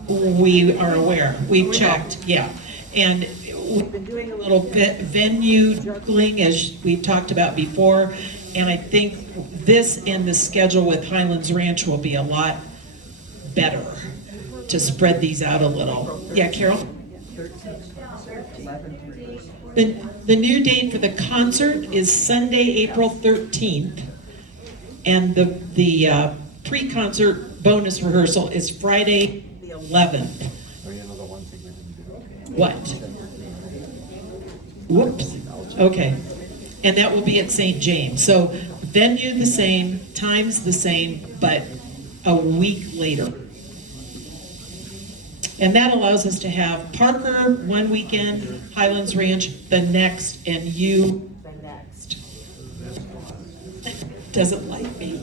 We are aware. We've checked, yeah. And we've been doing a little bit venue juggling, as we talked about before. And I think this and the schedule with Highlands Ranch will be a lot better to spread these out a little. Yeah, Carol? The new date for the concert is Sunday, April 13th. And the pre-concert bonus rehearsal is Friday, the 11th. What? Whoops. Okay. And that will be at St. James. So venue the same, times the same, but a week later. And that allows us to have Parker one weekend, Highlands Ranch the next, and you the next. Doesn't like me.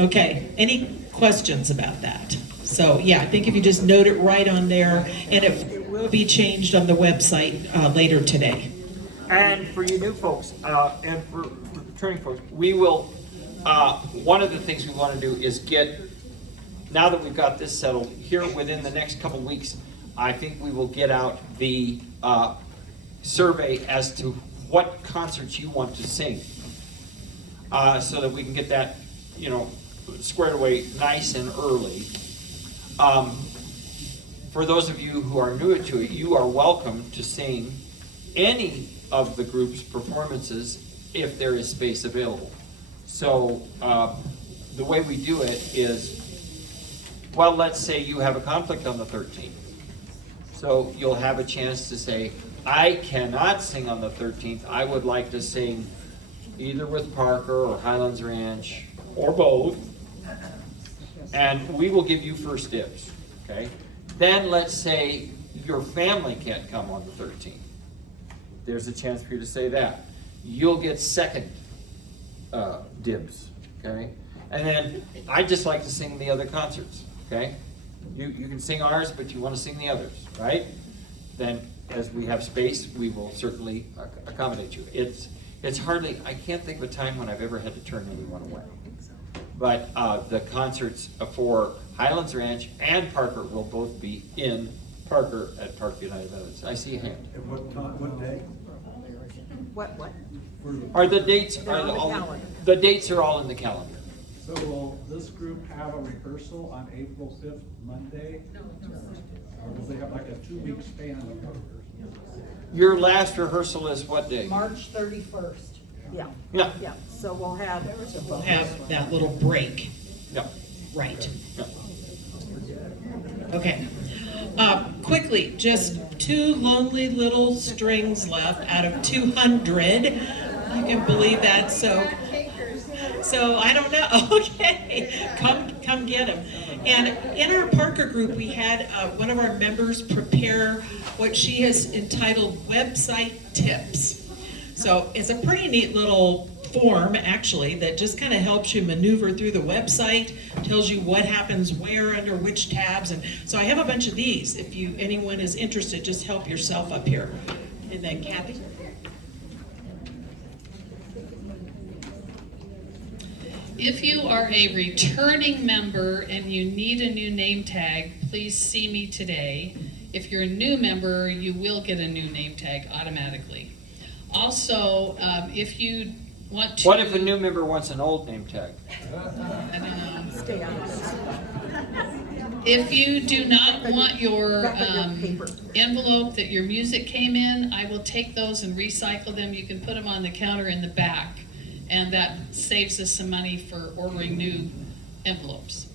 Okay, any questions about that? So yeah, I think if you just note it right on there, and it will be changed on the website later today. And for you new folks, and for returning folks, we will, one of the things we want to do is get now that we've got this settled, here within the next couple weeks, I think we will get out the survey as to what concerts you want to sing, so that we can get that, squared away nice and early. For those of you who are new to it, you are welcome to sing any of the group's performances if there is space available. So the way we do it is, well, let's say you have a conflict on the 13th. So you'll have a chance to say, I cannot sing on the 13th. I would like to sing either with Parker or Highlands Ranch or both. And we will give you first dibs, okay? Then let's say your family can't come on the 13th. There's a chance for you to say that. You'll get second dibs, okay? And then I'd just like to sing the other concerts, okay? You can sing ours, but you want to sing the others, right? Then as we have space, we will certainly accommodate you. It's hardly, I can't think of a time when I've ever had to turn anyone away. But the concerts for Highlands Ranch and Parker will both be in Parker at Park United Methodist. I see a hand. At what time, what day? What? Are the dates, They're on the calendar. the dates are all in the calendar. So will this group have a rehearsal on April 5th, Monday? Or will they have like a 2-week span of rehearsals? Your last rehearsal is what day? March 31st. Yeah, Yeah, yeah, so we'll have. We'll have that little break, yeah. right? Yeah. Okay. Quickly, just 2 lonely little strings left out of 200. You can believe that, so I don't know. Okay, come get them. And in our Parker group, we had one of our members prepare what she has entitled website tips. So it's a pretty neat little form, actually, that just kind of helps you maneuver through the website, tells you what happens where under which tabs. And so I have a bunch of these. If anyone is interested, just help yourself up here. And then Kathy. If you are a returning member and you need a new name tag, please see me today. If you're a new member, you will get a new name tag automatically. Also, if you want to... What if a new member wants an old name tag? I don't know. Stay on this. If you do not want your envelope that your music came in, I will take those and recycle them. You can put them on the counter in the back, and that saves us some money for ordering new envelopes.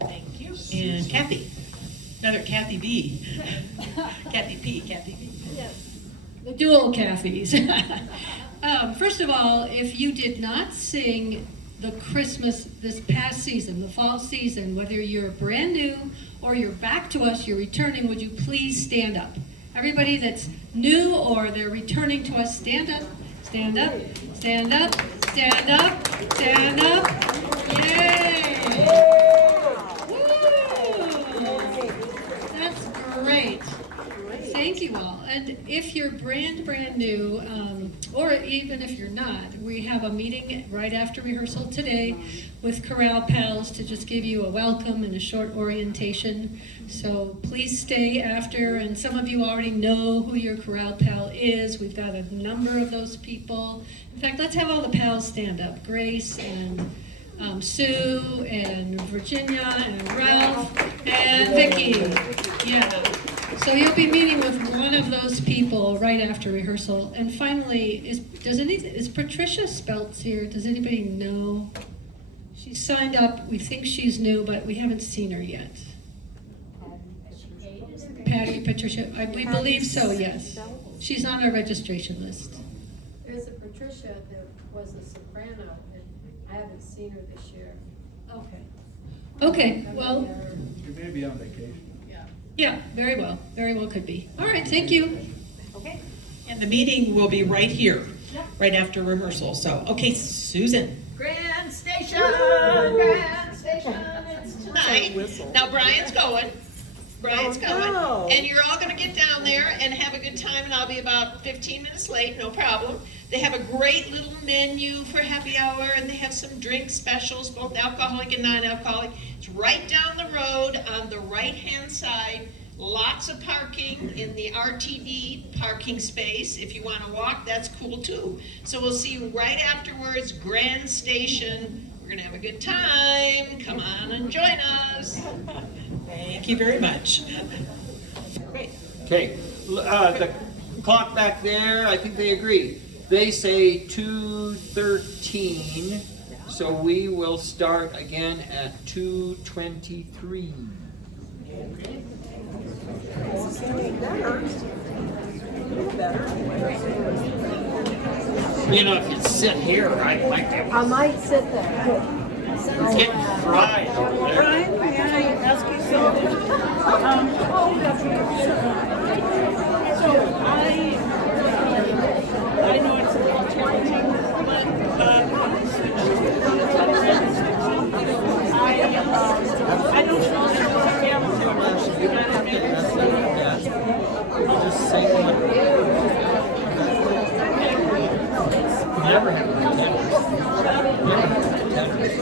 Thank you. And Kathy. Another Kathy B. Kathy P. Kathy B. Yes. The dual Kathys. First of all, if you did not sing the Christmas this past season, the fall season, whether you're brand new or you're back to us, you're returning, would you please stand up? Everybody that's new or they're returning to us, stand up, stand up, stand up, stand up, stand up. Yay! Woo! That's great. Thank you all. And if you're brand new, or even if you're not, we have a meeting right after rehearsal today with Chorale Pals to just give you a welcome and a short orientation. So please stay after, and some of you already know who your Chorale Pal is. We've got a number of those people. In fact, let's have all the pals stand up. Grace and Sue and Virginia and Ralph and Vicki. Yeah. So you'll be meeting with one of those people right after rehearsal. And finally, is Patricia Speltz here? Does anybody know? She signed up. We think she's new, but we haven't seen her yet. Patty, Patricia, we believe so, yes. She's on our registration list. There's a Patricia that was a soprano, and I haven't seen her this year. Okay. Okay, well, She may be on vacation. yeah, very well could be. All right, thank you. Okay. And the meeting will be right here, right after rehearsal. So, okay, Susan. Grand Station! Grand Station! It's tonight. Now Brian's going. Brian's coming. no. And you're all gonna get down there and have a good time, and I'll be about 15 minutes late, no problem. They have a great little menu for happy hour, and they have some drink specials, both alcoholic and non-alcoholic. It's right down the road on the right-hand side. Lots of parking in the RTD parking space. If you wanna walk, that's cool too. So we'll see you right afterwards, Grand Station. We're gonna have a good time. Come on and join us. Thank you very much. Great. Okay, the clock back there, I think they agree. They say 2:13, so we will start again at 2:23. You know, if you sit here, I might be able to. I might sit there. It's getting fried over there. Brian, may I ask you something? So I know it's a little challenging, but I don't know if You don't have to ask them that. You just say what. You never have pretenders. Never have pretenders.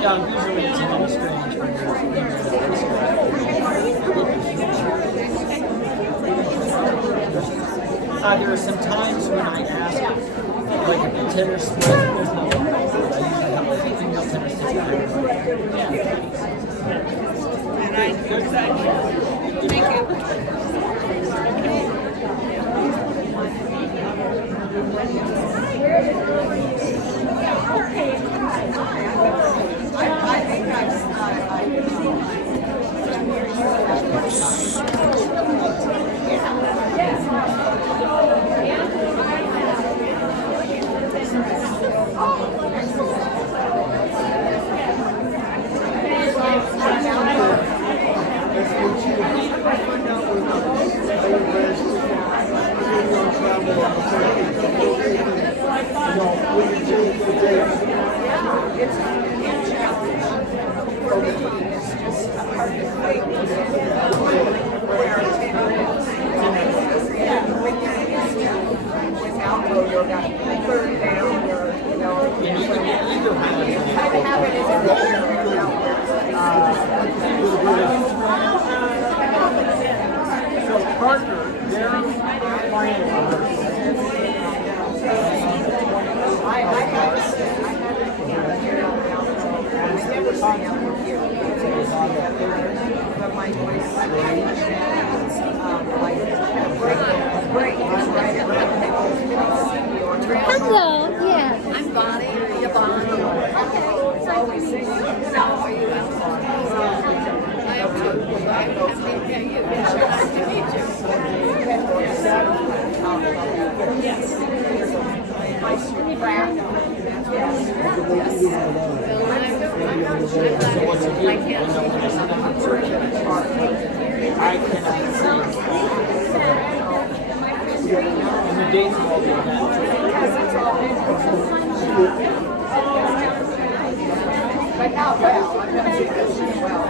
Yeah, usually it's a little strange when you're there are some times when I ask, like if the tenor split, there's no one. I usually have like a female tenor split. Thank you. Hello, yes. I'm Bonnie. You're Bonnie. I cannot and the dates have all been done. But not well, I'm not saying this is well.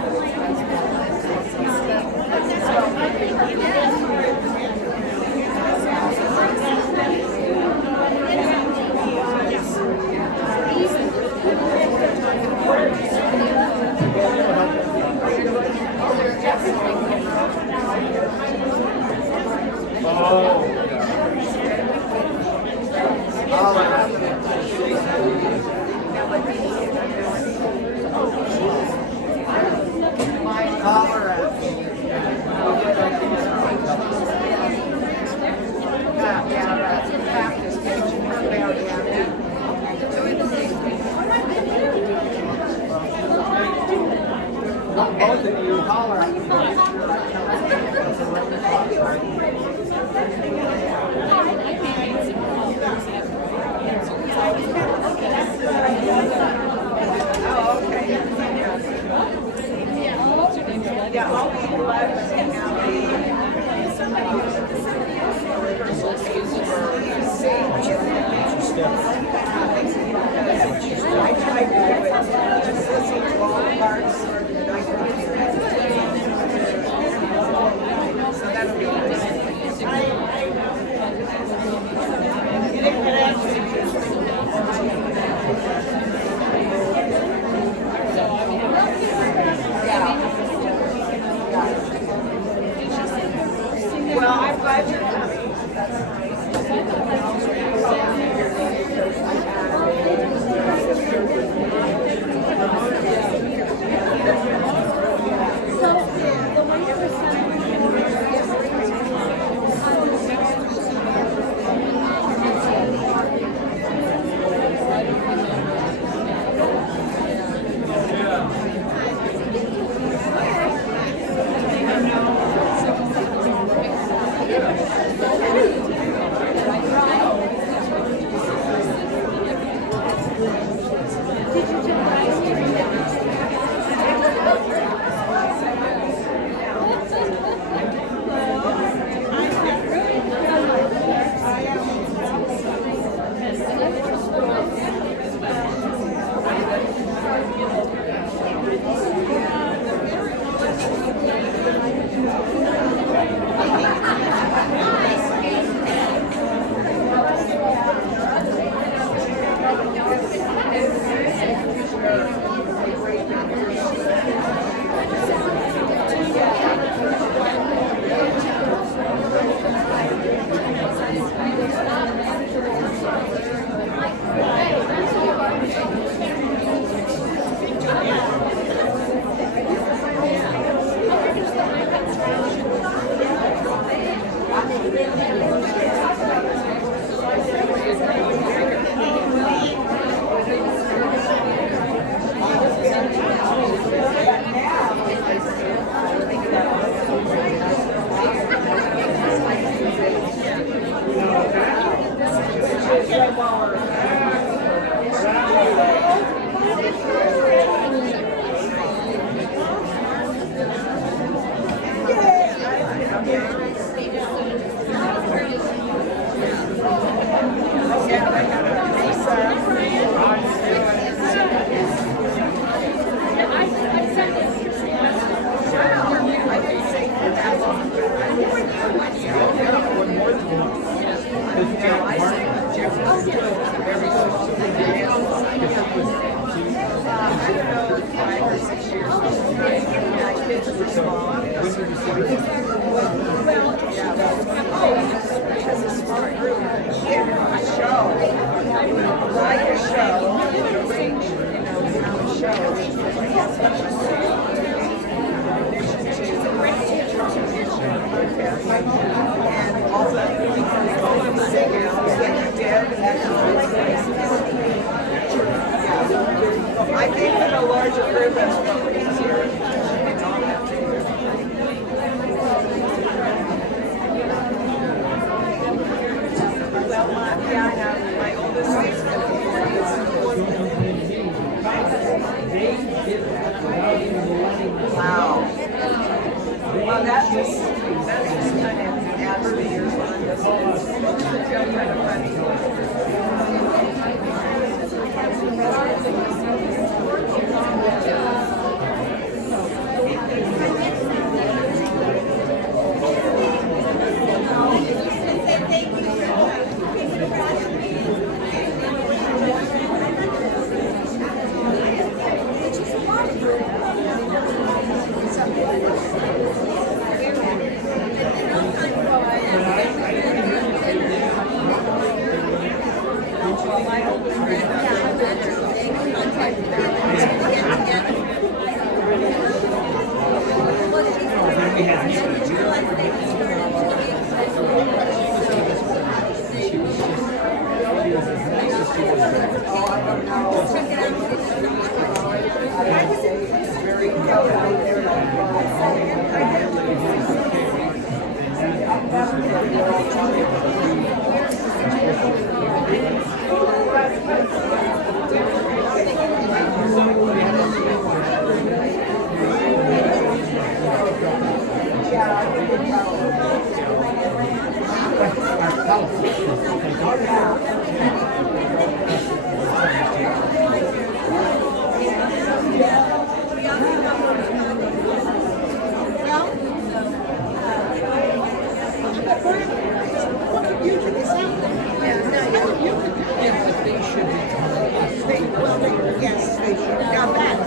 Yes, they should. Now that.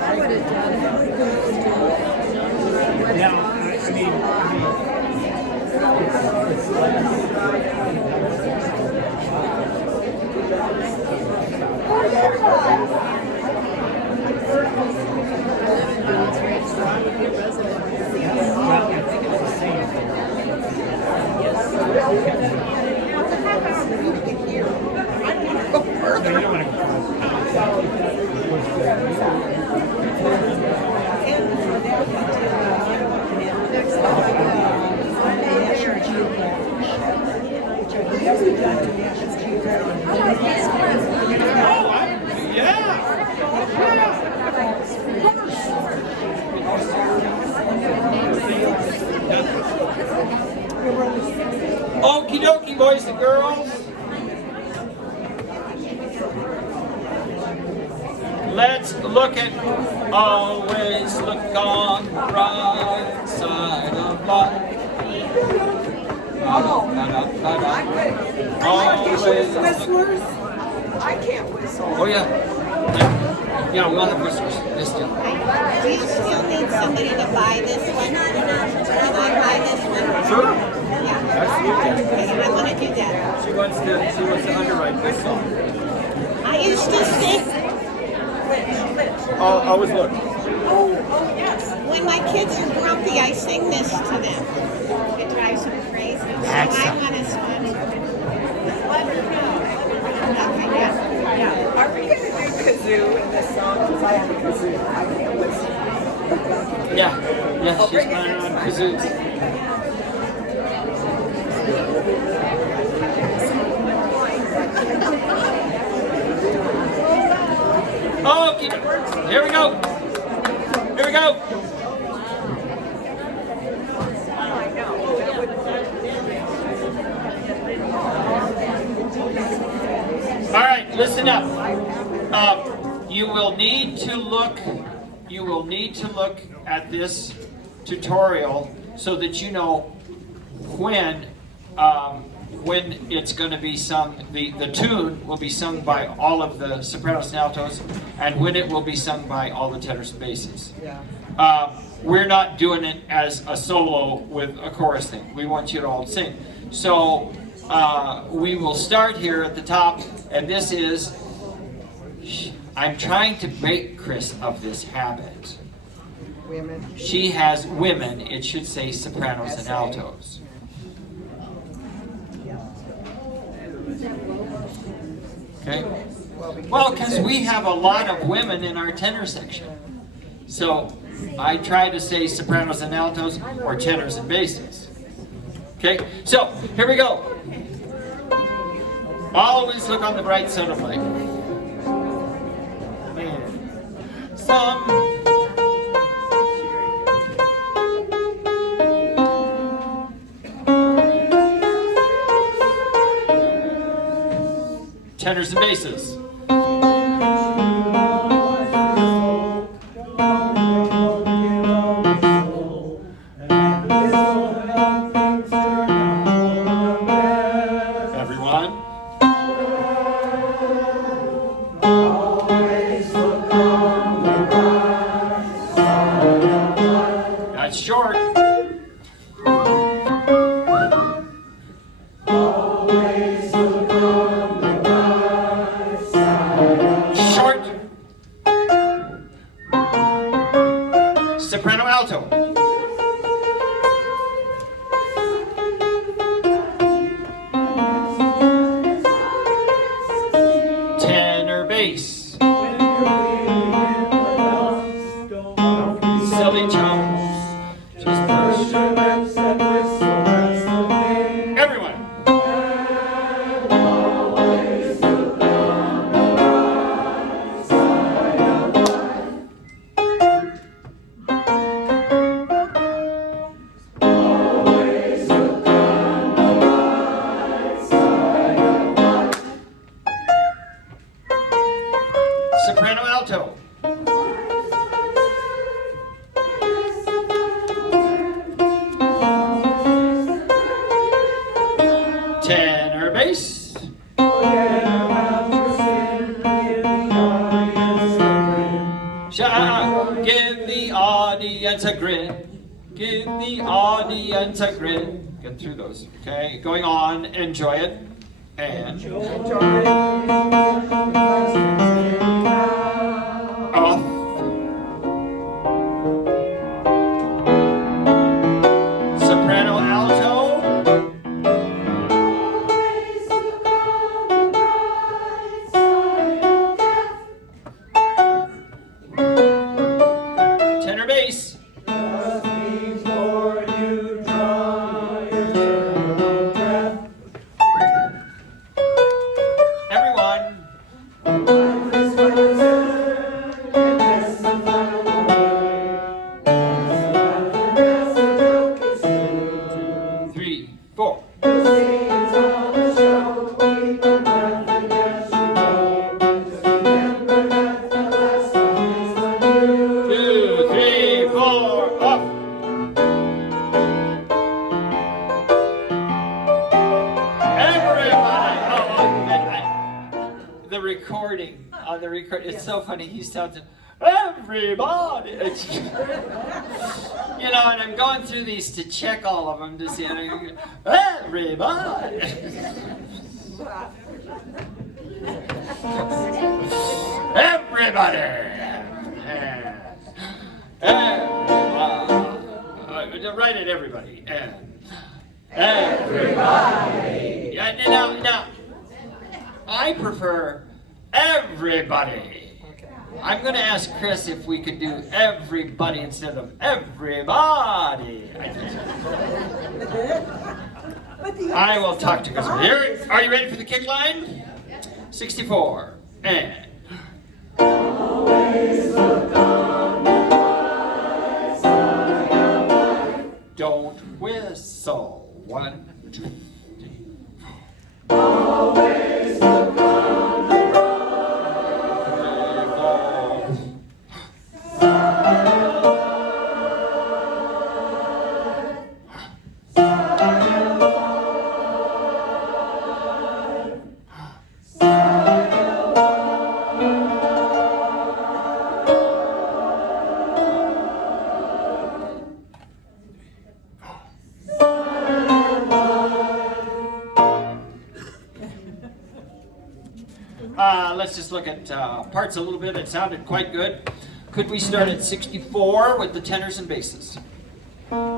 I would have done it. Yeah, Okie dokie, boys and girls. Let's look at, always look on the right side of life. Always Whistlers? I can't whistle. Oh yeah. Yeah, we'll have whistles. This deal. Do you still need somebody to buy this one? Can I buy this one? Sure. Yeah. Absolutely. Okay, I want to do that. She wants to underwrite this song. I used to sing I'll always look. when my kids are grumpy. I sing this to them. It drives them crazy. So I want to swim. Okay, yeah. Are we going to do kazoo in this song? Because I have a kazoo. I can't whistle. Yeah, she's planning on kazoos. Okay, here we go. Here we go. All right, listen up. You will need to look at this tutorial so that you know when it's going to be sung. The tune will be sung by all of the sopranos and altos, and when it will be sung by all the tenors and basses. We're not doing it as a solo with a chorus thing. We want you to all sing. So we will start here at the top, and this is, I'm trying to break Chris of this habit. Women. She has women, it should say sopranos and altos. Okay? Well, because we have a lot of women in our tenor section. So I try to say sopranos and altos or tenors and basses. Okay? So here we go. Always look on the bright side of life. Man. Tenors and basses. Soprano alto. Tenor bass. Silly chums. Just push. Everyone. Soprano alto. Tenor bass. Give the audience a grin. Give the audience a grin. Get through those, okay? Going on, enjoy it. And off. Soprano alto. Tenor bass. Everyone. 3, 4. 2, 3, 4, up. Everybody. The recording on the record. It's so funny. He sounds everybody. It's, you know, and I'm going through these to check all of them to see. Everybody. Everybody. Write it, everybody. Everybody. Yeah, now, I prefer everybody. I'm going to ask Chris if we could do everybody instead of everybody. I will talk to Chris. Here, are you ready for the kick line? 64. And. Don't whistle. 1, 2, 3, 4. Always look on the road. 3, 4. Let's just look at parts a little bit. It sounded quite good. Could we start at 64 with the tenors and basses? And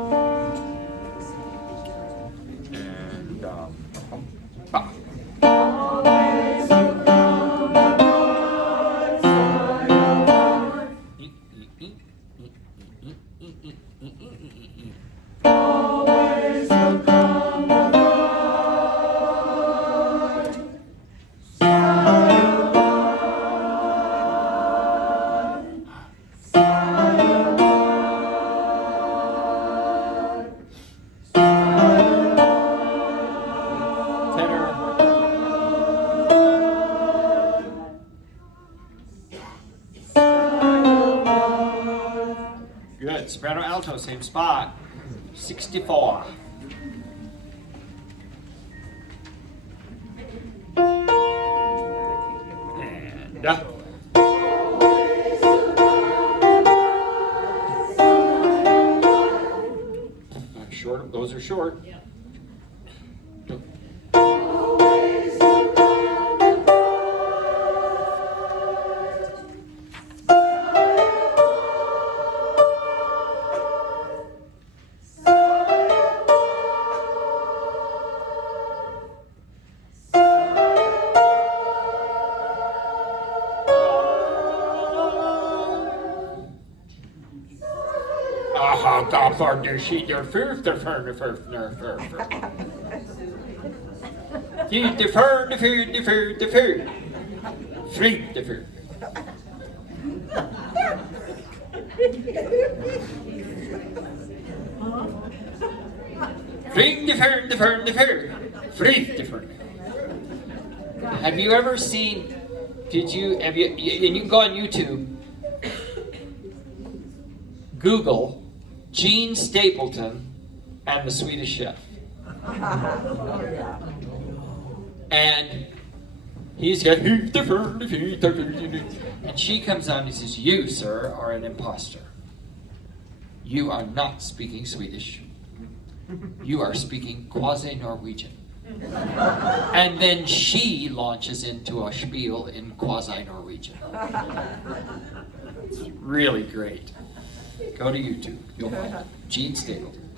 good. Soprano alto, same spot. 64. And short. Those are short. Yeah. ha, God, for the sheet, your first, the first, the first, the first. Feed the fur, the fur, the fur, the fur. Feed the fur. Feed the fur, the fur, the fur. Feed the fur. Have you ever seen? And you can go on YouTube. Google Gene Stapleton and the Swedish Chef. And he's got, and she comes on and says, "You, sir, are an imposter. You are not speaking Swedish. You are speaking quasi-Norwegian." And then she launches into a spiel in quasi-Norwegian. It's really great. Go to YouTube. You'll find it. Gene Stapleton.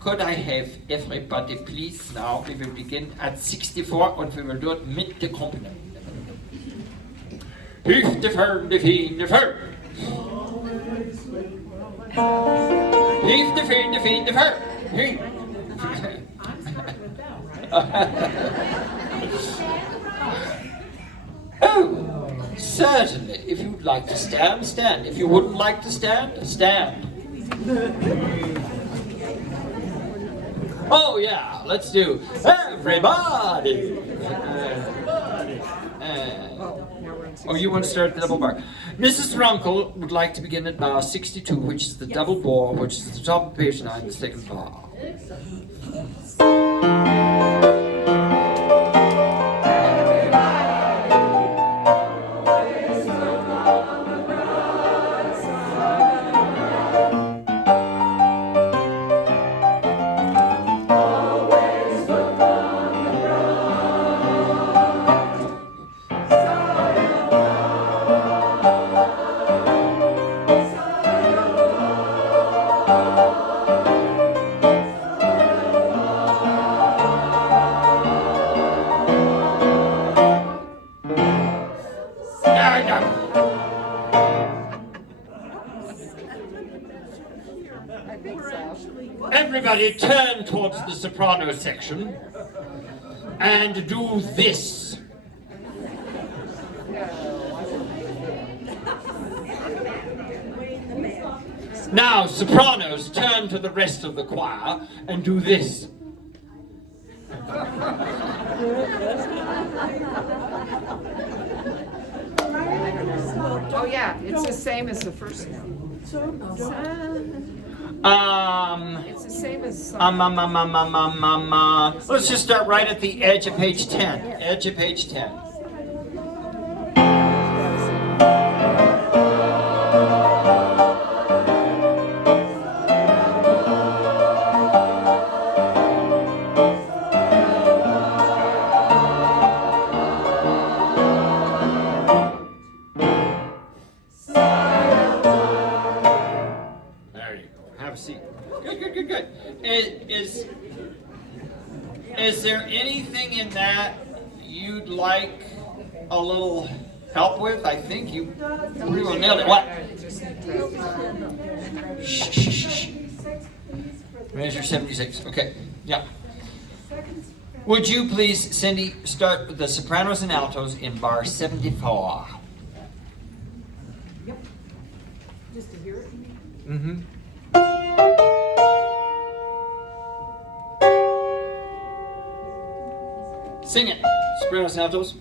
Could I have everybody please now? We will begin at 64 and we will do it mit the company. Hüf de fern de fin de fern. Hüf de fin de fin de fern. Oh, certainly. If you'd like to stand, stand. If you wouldn't like to stand, stand. Oh yeah, let's do everybody. Oh, you want to start at the double bar? Mrs. Runkle would like to begin at bar 62, which is the double bar, which is the top of page 9, the second bar. Everybody turn towards the soprano section and do this. Now, sopranos, turn to the rest of the choir and do this. Oh yeah, it's the same as the first one. It's the same as Let's just start right at the edge of page 10. Edge of page 10. Is there anything in that you'd like a little help with? I think you pretty well nailed it. What? Shh. Measure 76. Okay. Yeah. Would you please, Cindy, start with the sopranos and altos in bar 74? Yep. Just to hear it? Mm-hmm. Sing it, sopranos and altos.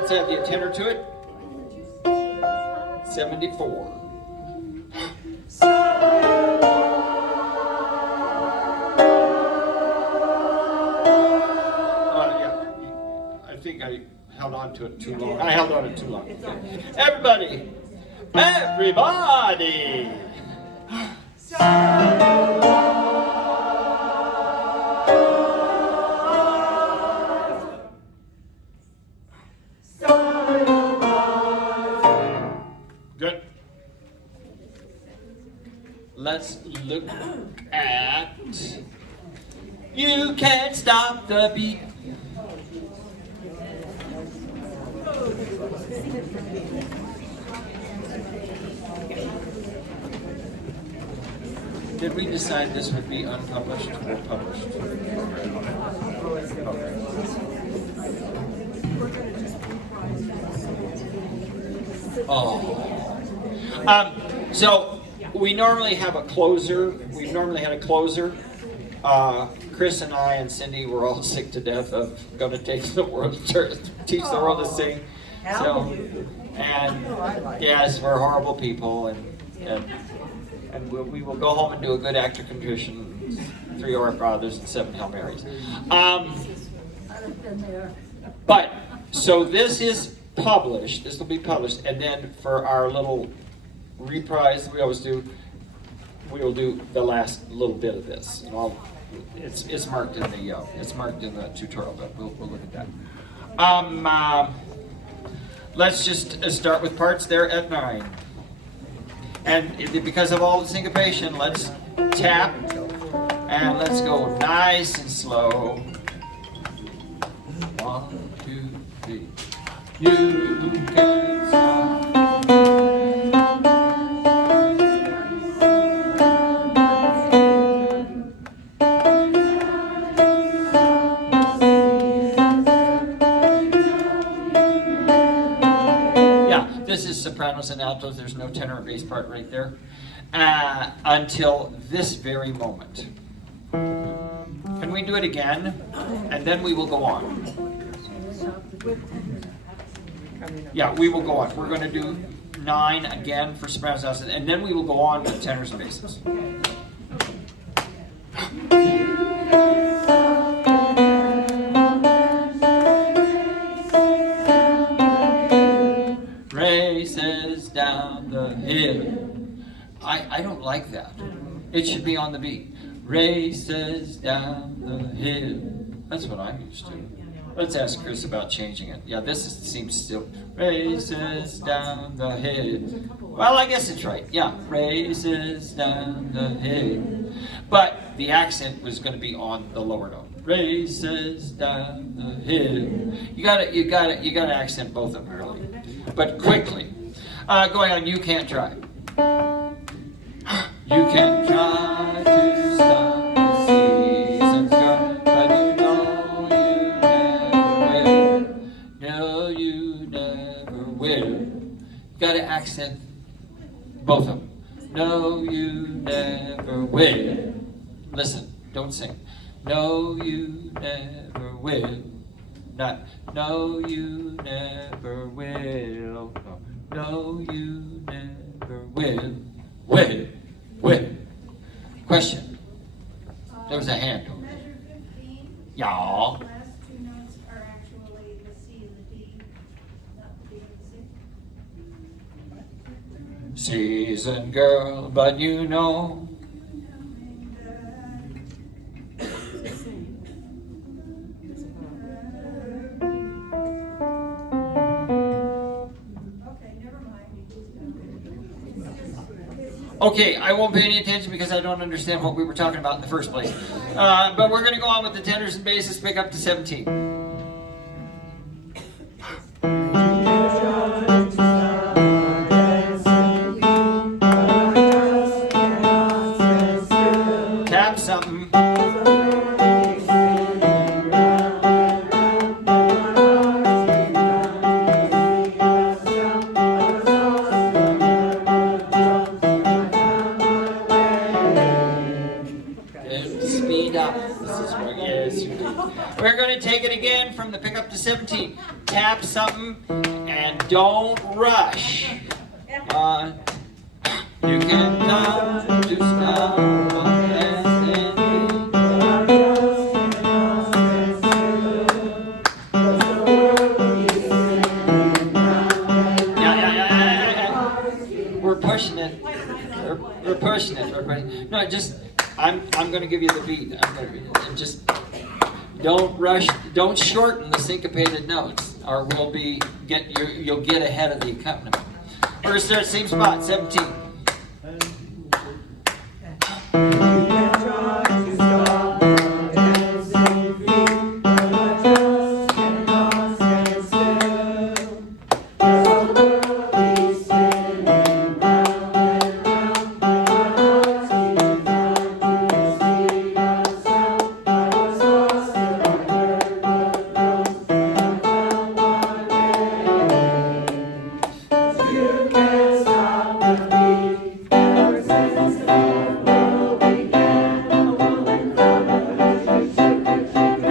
Let's add the tenor to it. 74. I think I held on to it too long. I held on to it too long. Okay. Everybody! Good. Let's look at You Can't Stop the Beat. Did we decide this would be unpublished or published? Oh. So we normally have a closer. We've normally had a closer. Chris and I and Cindy were all sick to death of going to teach the world to sing. So, and yes, we're horrible people, and we will go home and do a good act of contrition, 3 Our Fathers and 7 Hail Marys. But so this is published. This will be published, and then for our little reprise we always do, we will do the last little bit of this. And it's marked in the tutorial, but we'll look at that. Let's just start with parts there at 9. And because of all the syncopation, let's tap and let's go nice and slow. 1, 2, 3. You can stop. This is sopranos and altos. There's no tenor or bass part right there until this very moment. Can we do it again? And then we will go on. Yeah, we will go on. We're going to do 9 again for sopranos and altos, and then we will go on with tenors and basses. Races down the hill. I don't like that. It should be on the beat. Races down the hill. That's what I'm used to. Let's ask Chris about changing it. Yeah, seems still. Races down the hill. Well, I guess it's right. Yeah, races down the hill. But the accent was going to be on the lower note. Races down the hill. You gotta accent both of them early, but quickly. Going on, you can't try. You can try to stop the seasons going, but you know you never will. No, you never will. You gotta accent both of them. No, you never will. Listen, don't sing. No, you never will. Not, no, you never will. No, you never will. Will. Question. There was a hand over there. Measure 15. Y'all. The last 2 notes are actually the C and the D, not the B and the C. Seasoned girl, but you know. Okay, I won't pay any attention because I don't understand what we were talking about in the first place. But we're going to go on with the tenors and basses, pick up to 17. Tap something. We're going to take it again from the pickup to 17. Tap something and don't rush. You can come to stop We're pushing it. We're pushing it. No, just I'm going to give you the beat. Just don't rush. Don't shorten the syncopated notes, or you'll get ahead of the accompaniment. We're going to start same spot, 17.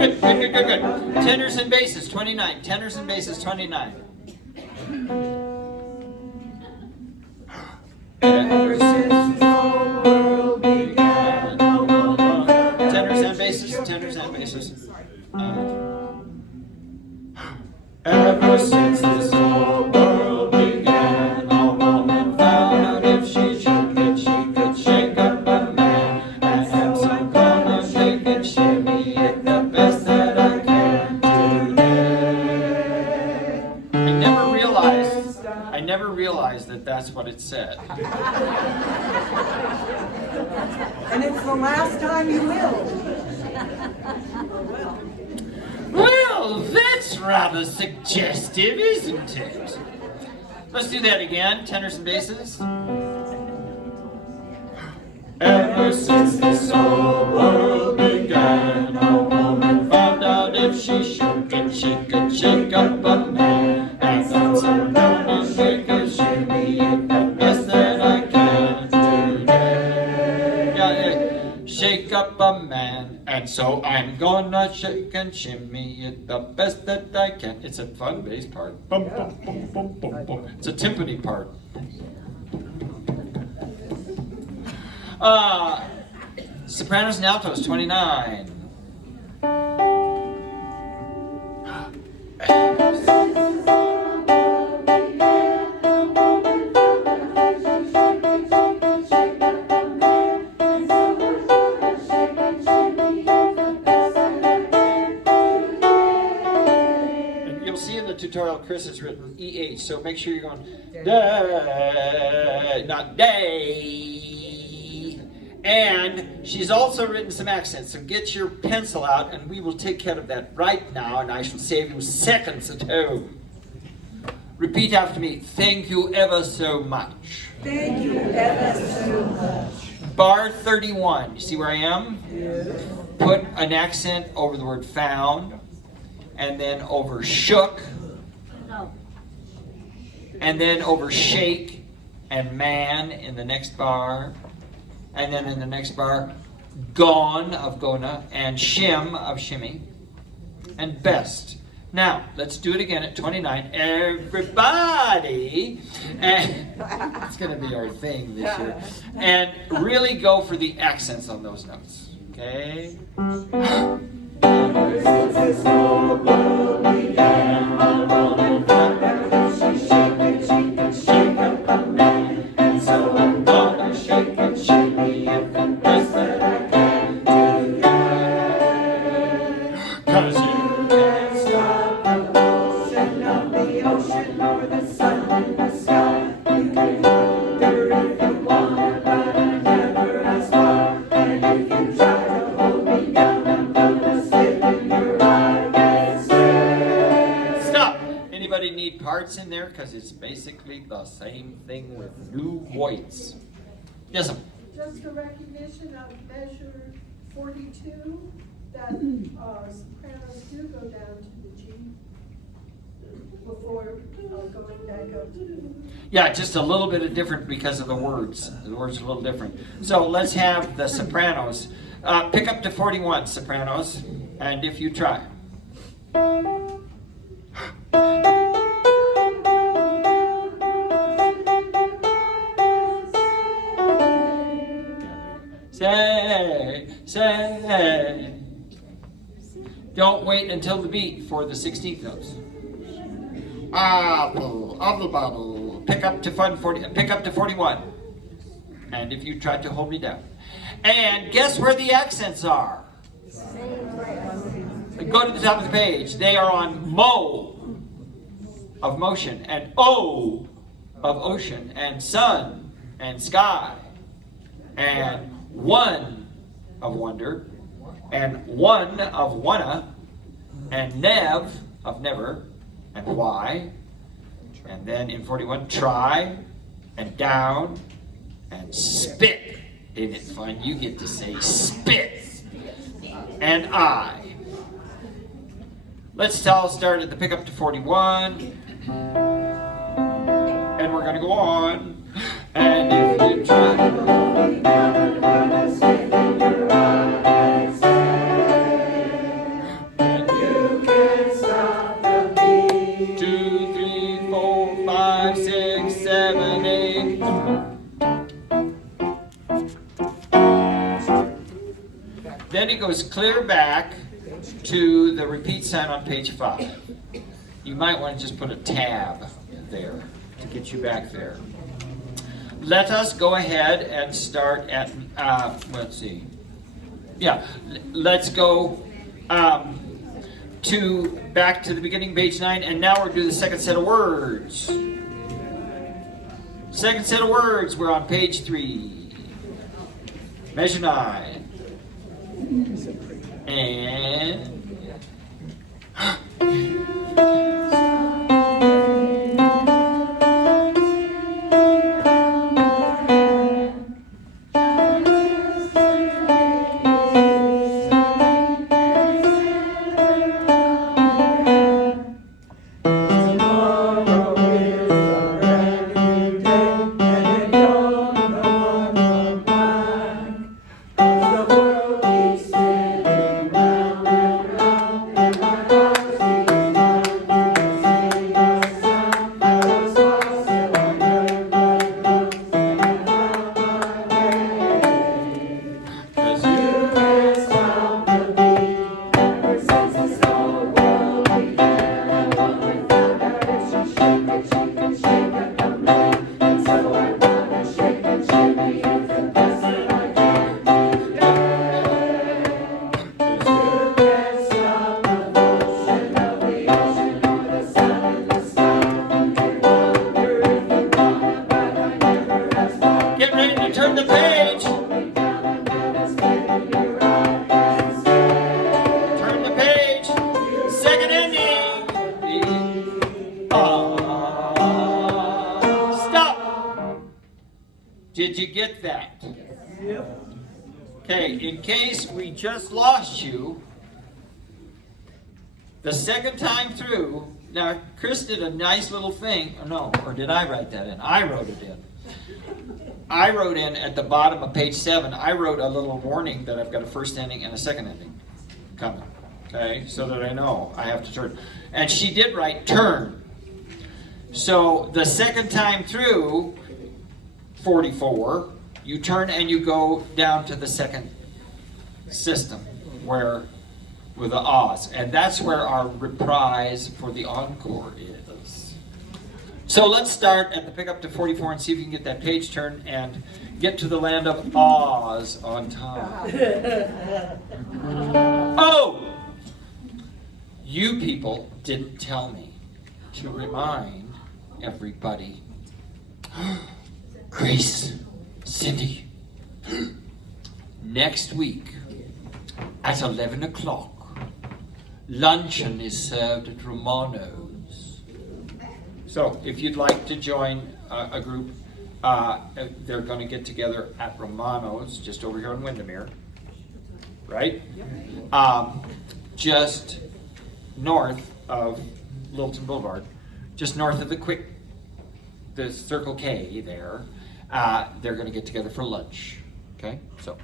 Good, good, good, good, good. Tenors and basses, 29. Tenors and basses, 29. Ever since the world began. Tenors and basses, tenors and basses. Ever since this whole world began, a woman found out if she shook it, she could shake up a man. And I'm so gonna shake and shimmy it the best that I can today. I never realized that that's what it said. And it's the last time you will. Well, that's rather suggestive, isn't it? Let's do that again, tenors and basses. Ever since this whole world began, a woman found out if she shook it, she could shake up a man. And I'm so gonna shake and shimmy it the best that I can today. Yeah, shake up a man. And so I'm gonna shake and shimmy it the best that I can. It's a fun bass part. Bum, bum, bum, bum, bum, bum. It's a timpani part. Sopranos and altos, 29. Tutorial Chris has written EH, so make sure you're going day, not day. And she's also written some accents, so get your pencil out and we will take care of that right now, and I shall save you seconds at home. Repeat after me. Thank you ever so much. Thank you ever so much. Bar 31. You see where I am? Yes. Put an accent over the word found, and then over shook, and then over shake and man in the next bar, and then in the next bar, gone of gona, and shim of shimmy, and best. Now, let's do it again at 29. Everybody, and it's going to be our thing this year, and really go for the accents on those notes, okay? Ever since this whole world began, a woman found out if she shake it, she can shake up a man. And so I'm gonna shake and shimmy it the best that I can today. 'Cause you can't stop the motion of the ocean or the sun in the sky. You can wonder if you want, but I never ask why. And if you try to hold me down, I'm gonna slip in your eye and say. Stop! Anybody need parts in there? Because it's basically the same thing with new voice. Yes, sir. Just a recognition of measure 42, that sopranos do go down to the G before going back up to the... Yeah, just a little bit of different because of the words. The words are a little different. So let's have the sopranos. Pick up to 41, sopranos, and if you try. Say. Don't wait until the beat for the 16th notes. Apple of the bottle. Pick up to 41. And if you try to hold me down. And guess where the accents are? Go to the top of the page. They are on mo of motion, and o of ocean, and sun, and sky, and one of wonder, and one of wanna, and nev of never, and why, and then in 41, try, and down, and spit. Isn't it fun? You get to say spit, and I. Let's all start at the pick up to 41, and we're gonna go on. And if you try to hold me down, I'm gonna slip in your eyes. goes clear back to the repeat sign on page 5. You might want to just put a tab there to get you back there. Let us go ahead and start at, let's see. Yeah, let's go back to the beginning, page 9, and now we're doing the second set of words. Second set of words, we're on page 3. Measure 9. And get ready to turn the page. Turn the page. Second ending. Stop. Did you get that? Yep. Okay, in case we just lost you, the second time through, now Chris did a nice little thing. Oh, no, or did I write that in? I wrote it in. I wrote in at the bottom of page 7, I wrote a little warning that I've got a first ending and a second ending coming. Okay, so that I know I have to turn. And she did write turn. So the second time through 44, you turn and you go down to the second system where with the ahs. And that's where our reprise for the encore is. So let's start at the pickup to 44 and see if we can get that page turned and get to the land of Oz on time. Oh! You people didn't tell me to remind everybody. Grace, Cindy, next week at 11 o'clock, luncheon is served at Romano's. So if you'd like to join a group, they're going to get together at Romano's, just over here in Windermere, right? Just north of Littleton Boulevard, just north of the Circle K there. They're going to get together for lunch, okay? So,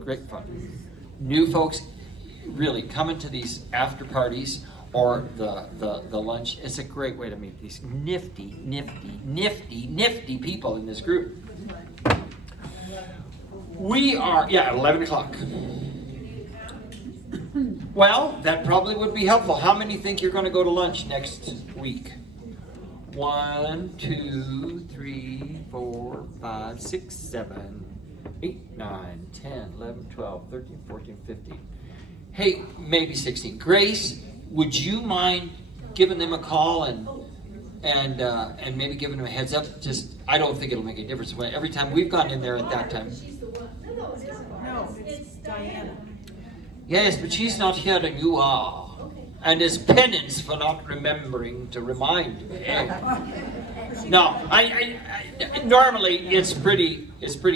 great fun. New folks, really, coming to these after parties or the lunch, it's a great way to meet these nifty people in this group. We are, at 11 o'clock. Well, that probably would be helpful. How many think you're going to go to lunch next week? 1, 2, 3, 4, 5, 6, 7, 8, 9, 10, 11, 12, 13, 14, 15. Hey, maybe 16. Grace, would you mind giving them a call and maybe giving them a heads up? Just, I don't think it'll make a difference. Every time we've gone in there at that time. No, it's Diana. Yes, but she's not here and you are. And as penance for not remembering to remind me. No, I normally it's pretty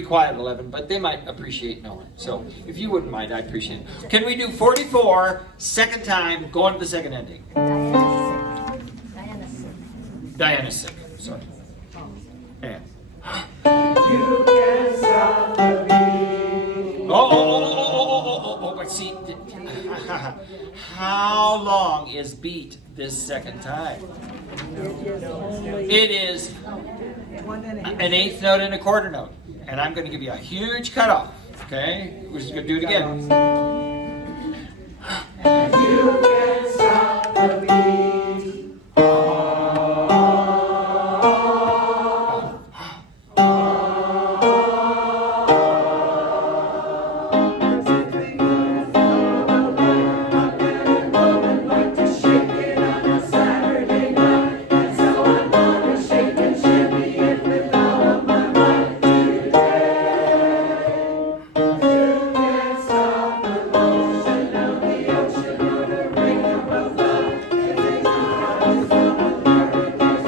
quiet at 11, but they might appreciate knowing. So if you wouldn't mind, I'd appreciate it. Can we do 44, second time, going to the second ending? Diana's sick. Sorry. And. You can stop the beat. Oh, but see, how long is beat this second time? It is an eighth note and a quarter note. And I'm going to give you a huge cutoff. Okay? We're just going to do it again. You can't stop the beat. Like to shake it on a Saturday night, and so I'm gonna shake and shimmy it with all of my might today. You can't stop the motion of the ocean or the rain from above. If they can't stop the paradise.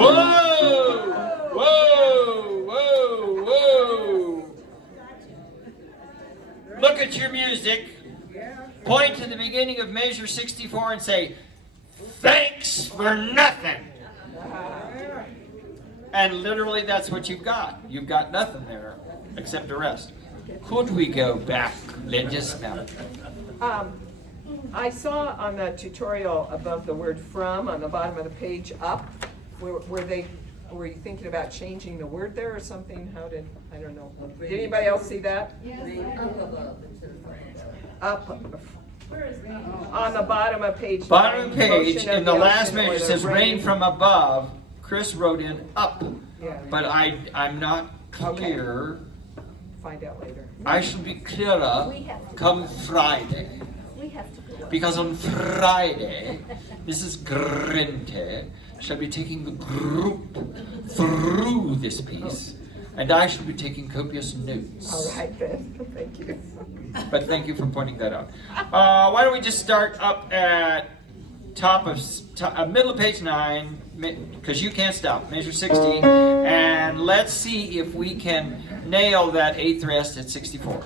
Whoa! Whoa! Whoa! Whoa! Look at your music. Point to the beginning of measure 64 and say, thanks for nothing. And literally that's what you've got. You've got nothing there except the rest. Could we go back, just now? I saw on the tutorial above the word from on the bottom of the page up, were you thinking about changing the word there or something? I don't know. Did anybody else see that? Up. On the bottom of page. Bottom of 9, page, motion of in the last ocean or measure, it the says rain from above. Chris wrote in up. Yeah. But I'm not clear. Find out later. I shall be clearer come Friday. Because on Friday, Mrs. Grente shall be taking the group through this piece, and I shall be taking copious notes. All right then, thank you. But thank you for pointing that out. Why don't we just start up at middle of page 9, because you can't stop, measure 60, and let's see if we can nail that 8th rest at 64.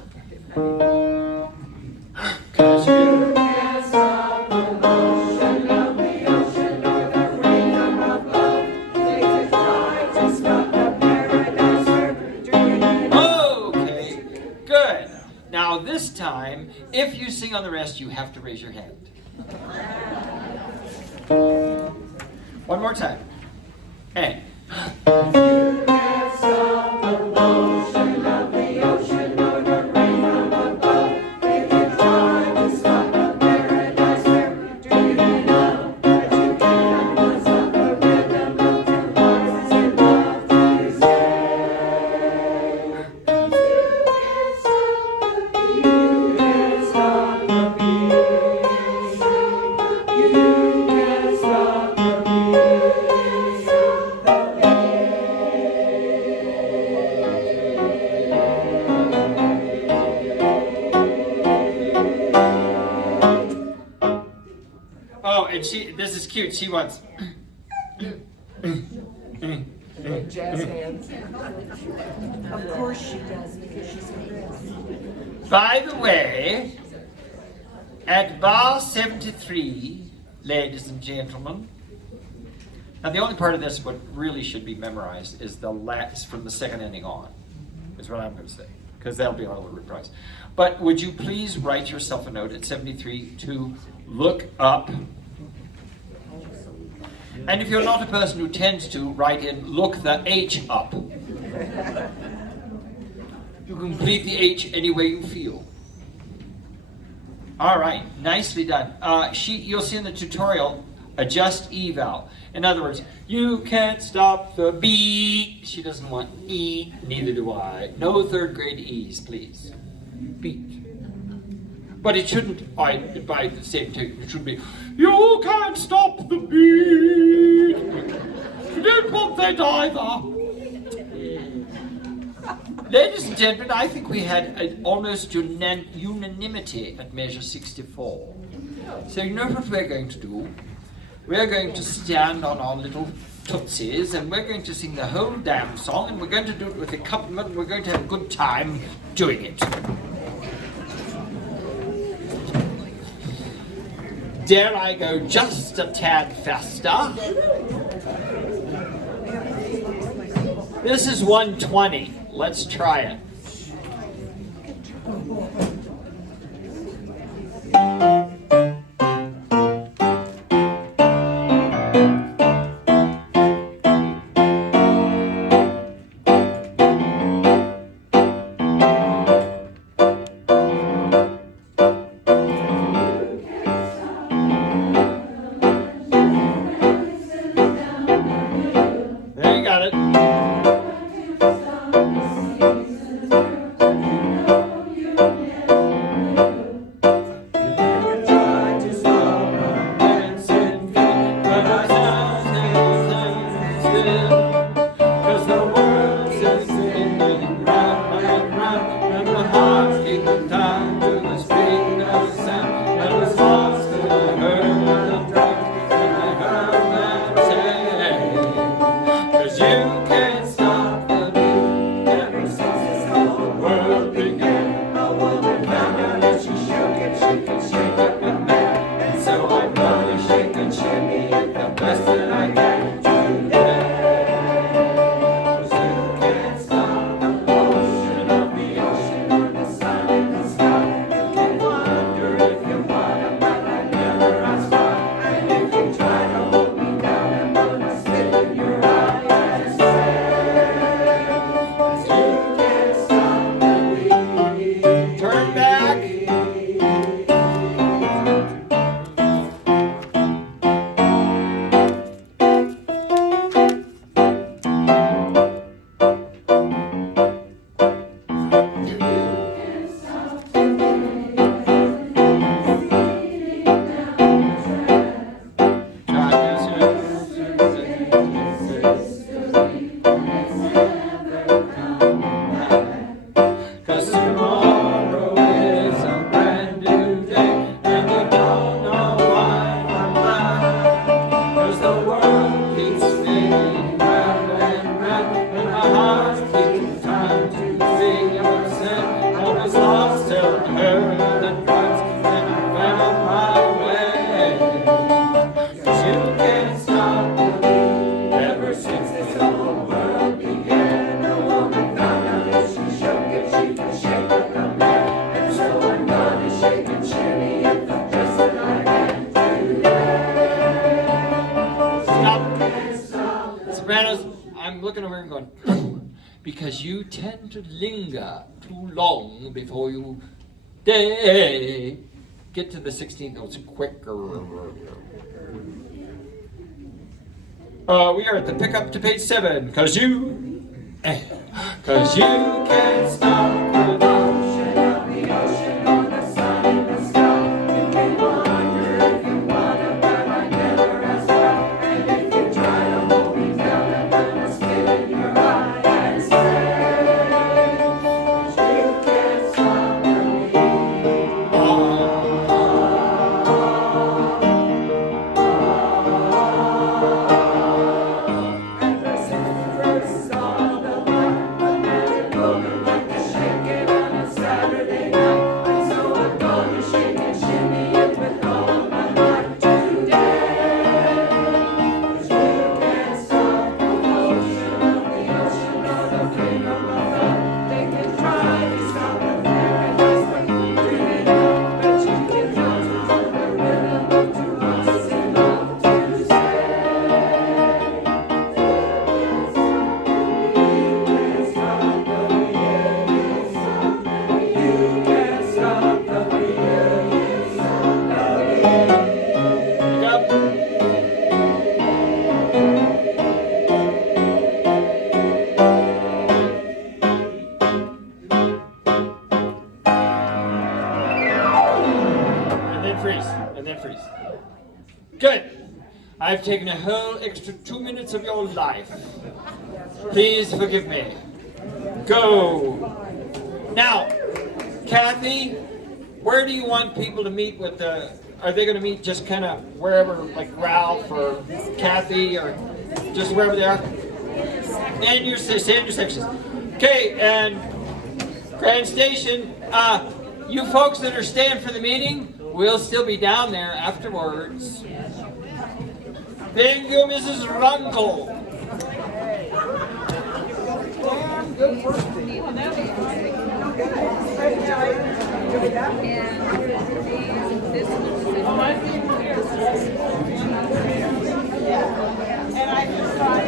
Cause you can't stop the motion of the ocean or the rain from above. They just try to stop the paradise we're dreaming of. Okay, good. Now this time, if you sing on the rest, you have to raise your hand. One more time. And You can't stop the motion of the ocean or the rain from above. They just try to stop the paradise we're dreaming of. But you cannot stop the rhythm of two hearts in love to stay. You can't stop the beat. You can't stop the beat. You can't stop the beat. oh, and this is cute. She wants. Jazz hands. Of course she does, because she's Chris. By the way, at bar 73, ladies and gentlemen, now the only part of this what really should be memorized is the last from the second ending on, is what I'm going to say, because that'll be all the reprise. But would you please write yourself a note at 73 to look up? And if you're not a person who tends to write in, look the H up. You can complete the H any way you feel. All right, nicely done. You'll see in the tutorial, adjust eval. In other words, you can't stop the beat. She doesn't want E, neither do I. No third grade E's, please. Beat. But it shouldn't, by the same token, it should be, you can't stop the beat. You don't want that either. Ladies and gentlemen, I think we had an almost unanimity at measure 64. So you know what we're going to do? We're going to stand on our little tootsies and we're going to sing the whole damn song, and we're going to do it with accompaniment, and we're going to have a good time doing it. Dare I go just a tad faster? This is 120. Let's try it. looking over and going, because you tend to linger too long before you get to the 16th notes quicker. We are at the pickup to page 7, because you can't stop the motion of the ocean or the sun in the sky. You can wonder if you wanna, but I never ask why. And if you try to hold me down, I'm gonna spit in your eye and say, you can't stop the Good. I've taken a whole extra 2 minutes of your life. Please forgive me. Go. Now, Kathy, where do you want people to meet with the, are they going to meet just kind of wherever, like Ralph or Kathy or just wherever they are? And your sections. Okay, and Grand Station, you folks that are staying for the meeting, we'll still be down there afterwards. Thank you, Mrs. Runkle. Good work. And I just thought